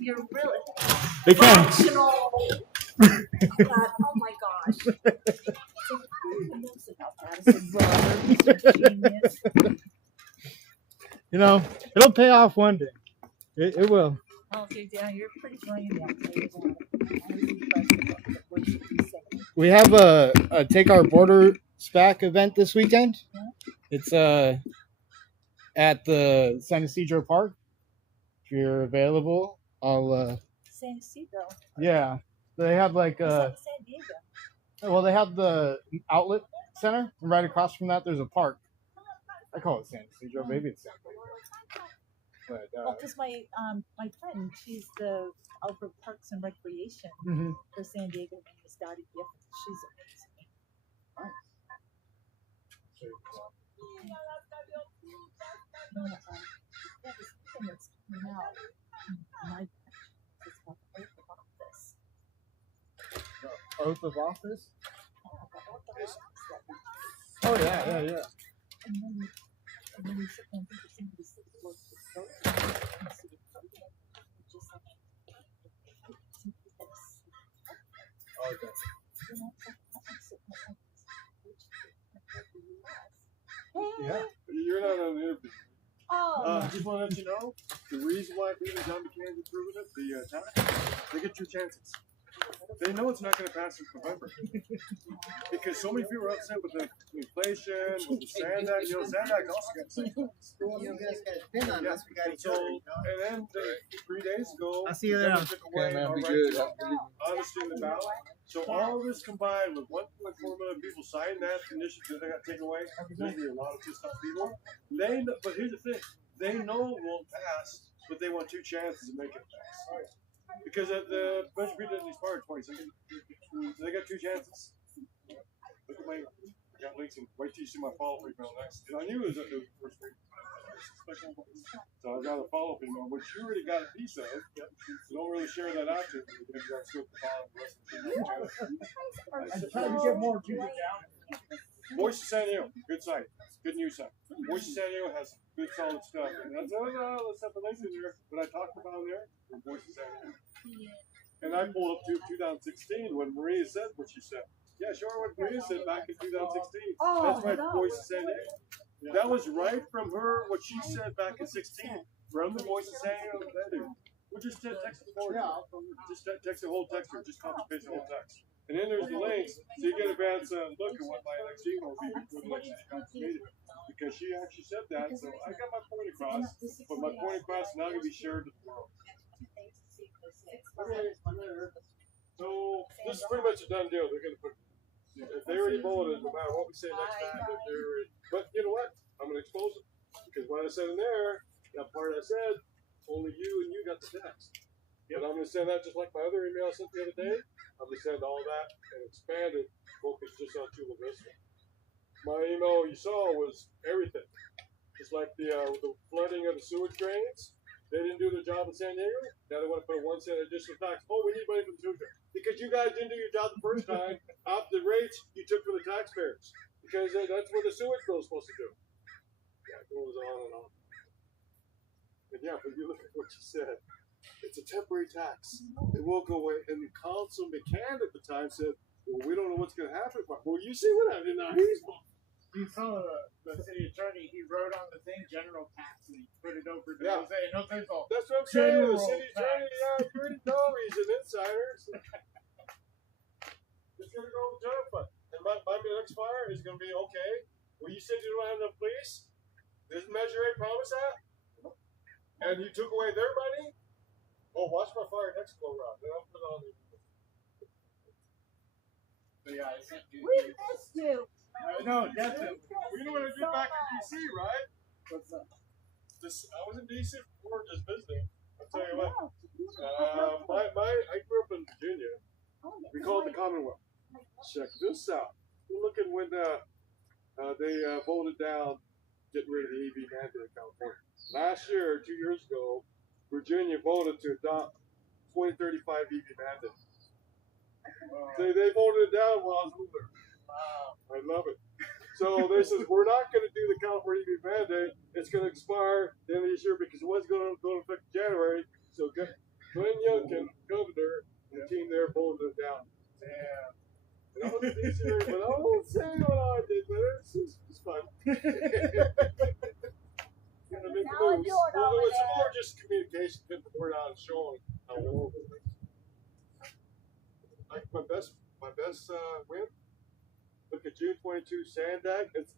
You're really They can. functional. Oh my gosh. So who knows about that? I said, Robert, Mr. Genius. You know, it'll pay off one day. It will. Okay, Dan, you're pretty brilliant. I was impressed with what you said. We have a Take Our Borders Back event this weekend. It's at the San Isidro Park. If you're available, I'll San Isidro. yeah. They have like San Diego. well, they have the outlet center, and right across from that there's a park. I call it San Isidro, maybe it's San Diego. But because my friend, she's the over Parks and Recreation for San Diego, and Miss Dottie Gift. She's amazing. No, that is something that's coming out. My it's called the Oath of Office. Oath of Office? Oh yeah. And then you sit there and think of some of the city works that's going on in the city. Just like Okay. Yeah, you're not on the interview. Oh. Just want to let you know the reason why me and John McCain's approving it, the tax, they get 2 chances. They know it's not going to pass in November because so many people are upset with the inflation, with the Sand Act. You know, Sand Act also got the same. You guys got a pin on this. We got each other. And then 3 days ago, I'll see you there. took away our right to honesty in the ballot. So all of this combined with 1.4 million people signing that initiative that got taken away, there's gonna be a lot of pissed off people. But here's the thing, they know it won't pass, but they want 2 chances to make it pass. Because the budget doesn't expire 22nd. So they got 2 chances. Look at I got links and wait till you see my follow-up email next. And I knew it was at the first week. So I got a follow-up email, which you already got a piece of. So don't really share that out to me because you got to scoop the file and the rest of the I'm trying to get more people down. Voice of San Diego, good site, good news site. Voice of San Diego has good solid stuff. And that's let's have the links in there. What I talked about there, Voice of San Diego. And I pulled up to 2016 when Maria said what she said. Yeah, sure, what Maria said back in 2016. That's my Voice of San Diego. That was right from her, what she said back in 16, from the Voice of San Diego. We'll just text the board. Just text the whole text, or just copy paste the whole text. And then there's the links, so you get a advance look at what my next email will be before the election comes to meeting. Because she actually said that, so I got my point across, but my point across is now going to be shared with the world. Okay, so this is pretty much a done deal. They're going to put, if they already voted, no matter what we say next time, if they're already, but you know what? I'm going to expose it. Because what I said in there, that part I said, only you and you got the text. But I'm going to send that just like my other email I sent the other day. I'm going to send all that and expand it, focus just on Chula Vista. My email you saw was everything. Just like the flooding of the sewage drains. They didn't do their job in San Diego. Now they want to put a 1 cent additional tax. Oh, we need money from the sewage drain. Because you guys didn't do your job the first time off the rates you took for the taxpayers. Because that's what the sewage bill is supposed to do. Yeah, it goes on and on. And yeah, but you look at what you said. It's a temporary tax. It won't go away. And Councilman McCann at the time said, well, we don't know what's going to happen. Well, you see what happened in Hazel. You saw the city attorney, he wrote on the thing general tax and he put it over to Yeah. Jose. No, there's all. That's what I'm saying. The city attorney, you already know he's an insider. So. It's going to go with the general fund. And my next fire is going to be, okay, well, you said you don't have enough police. Didn't Measure A promise that? And you took away their money? Oh, watch my fire next go round. Then I'll put it on the. So yeah, I sent you. We missed you. No, definitely. We know when to get back in DC, right? What's up? I was in DC before just visiting. I'll tell you what. I grew up in Virginia. We call it the Commonwealth. Check this out. We're looking when they voted down getting rid of the EV mandate in California. Last year, 2 years ago, Virginia voted to adopt 2035 EV mandate. They voted it down while I was over there. Wow. I love it. So they says, we're not going to do the California EV mandate. It's going to expire the end of this year because it was going to go into effect in January. So Glenn Youngkin, governor, and the team there voted it down. Damn. And I was in DC, but I won't say what I did, but it's fun. Well, it was more just communication, getting the word out and showing how horrible it is. Like my best win. Look at June 22 Sandak. And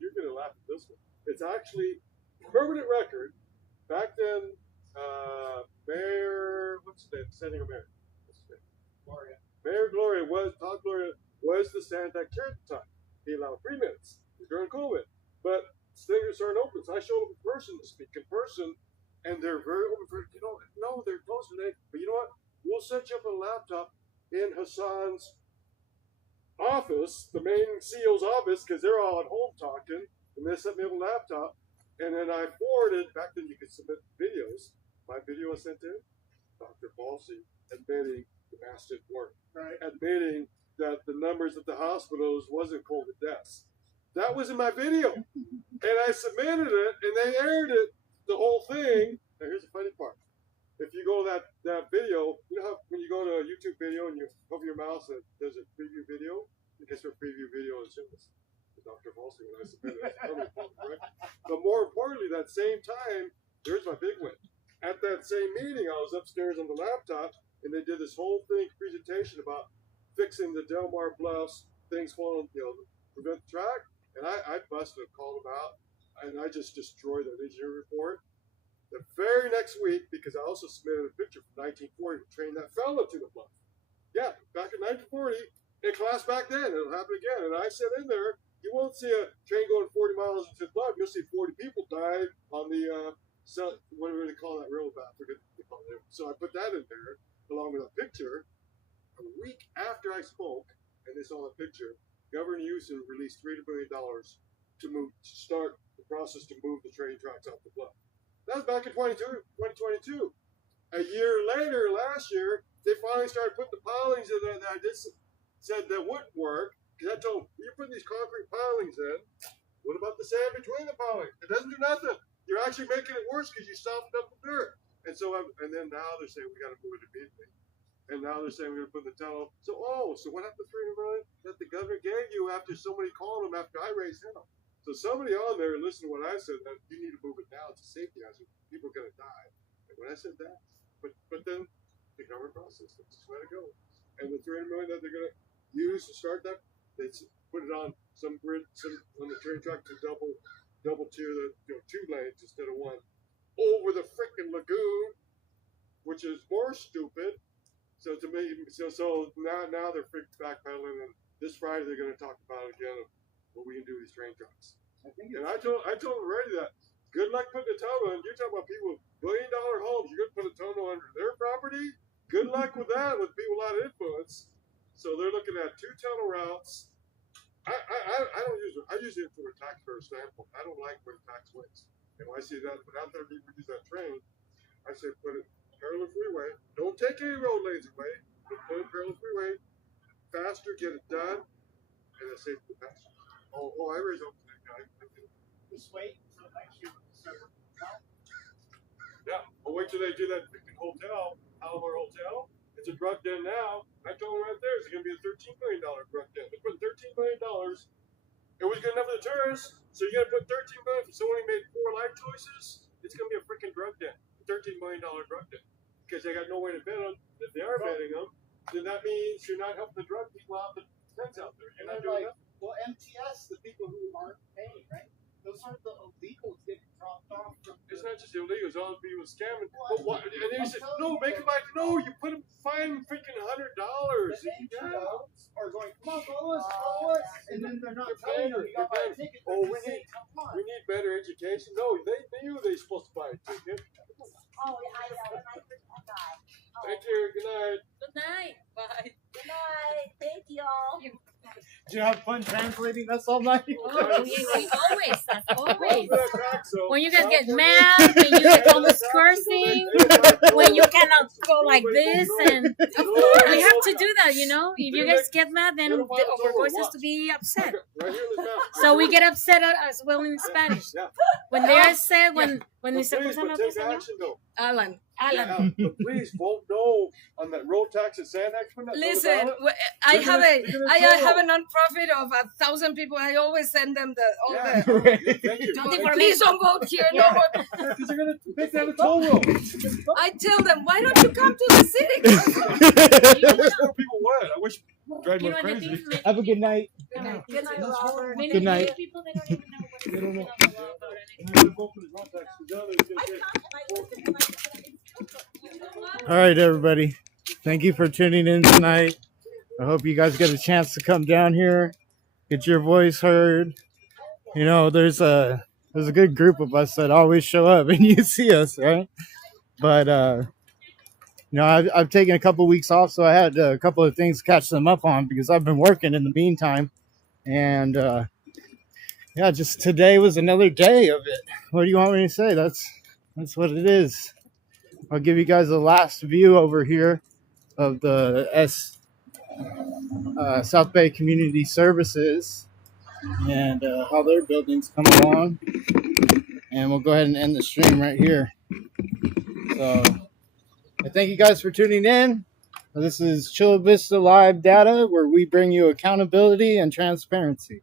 you're gonna laugh at this one. It's actually permanent record. Back then, Mayor, what's his name? Sending a mayor. What's his name? Gloria. Mayor Gloria Todd Gloria was the Sandak chair at the time. He allowed 3 minutes during COVID, but stingers aren't open. So I showed them in person to speak in person, and they're very open for, no, they're closed today. But you know what? We'll set you up a laptop in Hassan's office, the main CEO's office, because they're all at home talking, and they set me up a laptop, and then I forwarded, back then you could submit videos, my video was sent in, Dr. Balsey admitting the mass didn't work, admitting that the numbers at the hospitals wasn't COVID deaths. That was in my video, and I submitted it, and they aired it, the whole thing. Now here's the funny part. If you go to that video, you know how when you go to a YouTube video and you cover your mouse and there's a preview video? You can start preview video as soon as Dr. Balsey when I submitted it. Right? But more importantly, that same time, there's my big win. At that same meeting, I was upstairs on the laptop, and they did this whole thing, presentation about fixing the Del Mar Bluffs, things falling, prevent the track. And I busted it, called them out, and I just destroyed that engineering report. The very next week, because I also submitted a picture from 1940 of a train that fell into the bluff. Yeah, back in 1940, it collapsed back then. It'll happen again. And I said in there, you won't see a train going 40 miles into the flood. You'll see 40 people die on the whatever they call that railroad. I forget what they call it. So I put that in there along with a picture. A week after I spoke, and they saw the picture, Governor Newsom released $300 million to start the process to move the train tracks off the bluff. That was back in 2022. A year later, last year, they finally started putting the pilings in there that I just said that wouldn't work. Because I told them, you're putting these concrete pilings in. What about the sand between the pilings? It doesn't do nothing. You're actually making it worse because you softened up the dirt. And so, and then now they're saying we got to move it immediately. And now they're saying we're going to put the tunnel. So what happened to $300 million that the governor gave you after somebody called him after I raised hell? So somebody on there listened to what I said, that you need to move it now. It's a safety hazard. People are going to die. And when I said that, but then the government process, they just let it go. And the $300 million that they're going to use to start that, they put it on some grid, on the train track to double tier the 2 lanes instead of 1 over the frickin' lagoon, which is more stupid. So to me, so now they're backpedaling, and this Friday they're going to talk about it again of what we can do with these train tracks. And I told them already that good luck putting a tunnel in. You're talking about people with $1 billion homes. You're going to put a tunnel under their property. Good luck with that with people a lot of influence. So they're looking at 2 tunnel routes. I don't use it. I use it from a taxpayer standpoint. I don't like when tax wins. And when I see that, but out there people use that train, I say put it parallel freeway. Don't take any road lanes away. Put it parallel freeway. Faster, get it done, and it's safe for the passenger. I raised up to that guy. Just wait until next year. Yeah, I'll wait till they do that hotel, Alamo Hotel. It's a drug den now. I told them right there, it's going to be a $13 million drug den. They put $13 million. It was good enough for the tourists, so you got to put $13 million for someone who made 4 life choices. It's going to be a freaking drug den. $13 million drug den, because they got no way to vet them. If they are vetting them, then that means you're not helping the drug people out, the friends out there. You're not doing that. Well, MTS, the people who aren't paying, right? Those aren't the illegals getting dropped off. It's not just illegals, all the people scamming. But what? And then you said, no, make them like, no, you put them, fine them freaking $100. The NGOs are going, come on, follow us, and then they're not telling you got to buy a ticket. We need better education. No, they knew they were supposed to buy a ticket. Oh, I know. And I heard that guy. Oh. Thank you. Good night. Good night. Bye. Good night. Thank y'all. Did you have fun translating us all night? Oh, we always. That's always. When you guys get mad, when you get almost cursing, when you cannot go like this, and we have to do that, you know. If you guys get mad, then our voice has to be upset. So we get upset as well in Spanish. When they are sad, when they say, Alan. Please vote no on that road tax and sand tax. Listen, I have a non-profit of 1,000 people. I always send them please don't vote here. No more. Because they're gonna make that a toll road. I tell them, why don't you come to the city? I wish more people would. I wish drive more crazy. Have a good night. Good night, Robert. Good night. People, they don't even know what they're All right, everybody. Thank you for tuning in tonight. I hope you guys get a chance to come down here, get your voice heard. You know, there's a good group of us that always show up and you see us, right? But you know, I've taken a couple weeks off, so I had a couple of things to catch them up on because I've been working in the meantime. And yeah, just today was another day of it. What do you want me to say? That's what it is. I'll give you guys a last view over here of the South Bay Community Services and how their buildings come along. And we'll go ahead and end the stream right here. So I thank you guys for tuning in. This is Chula Vista Live Data, where we bring you accountability and transparency.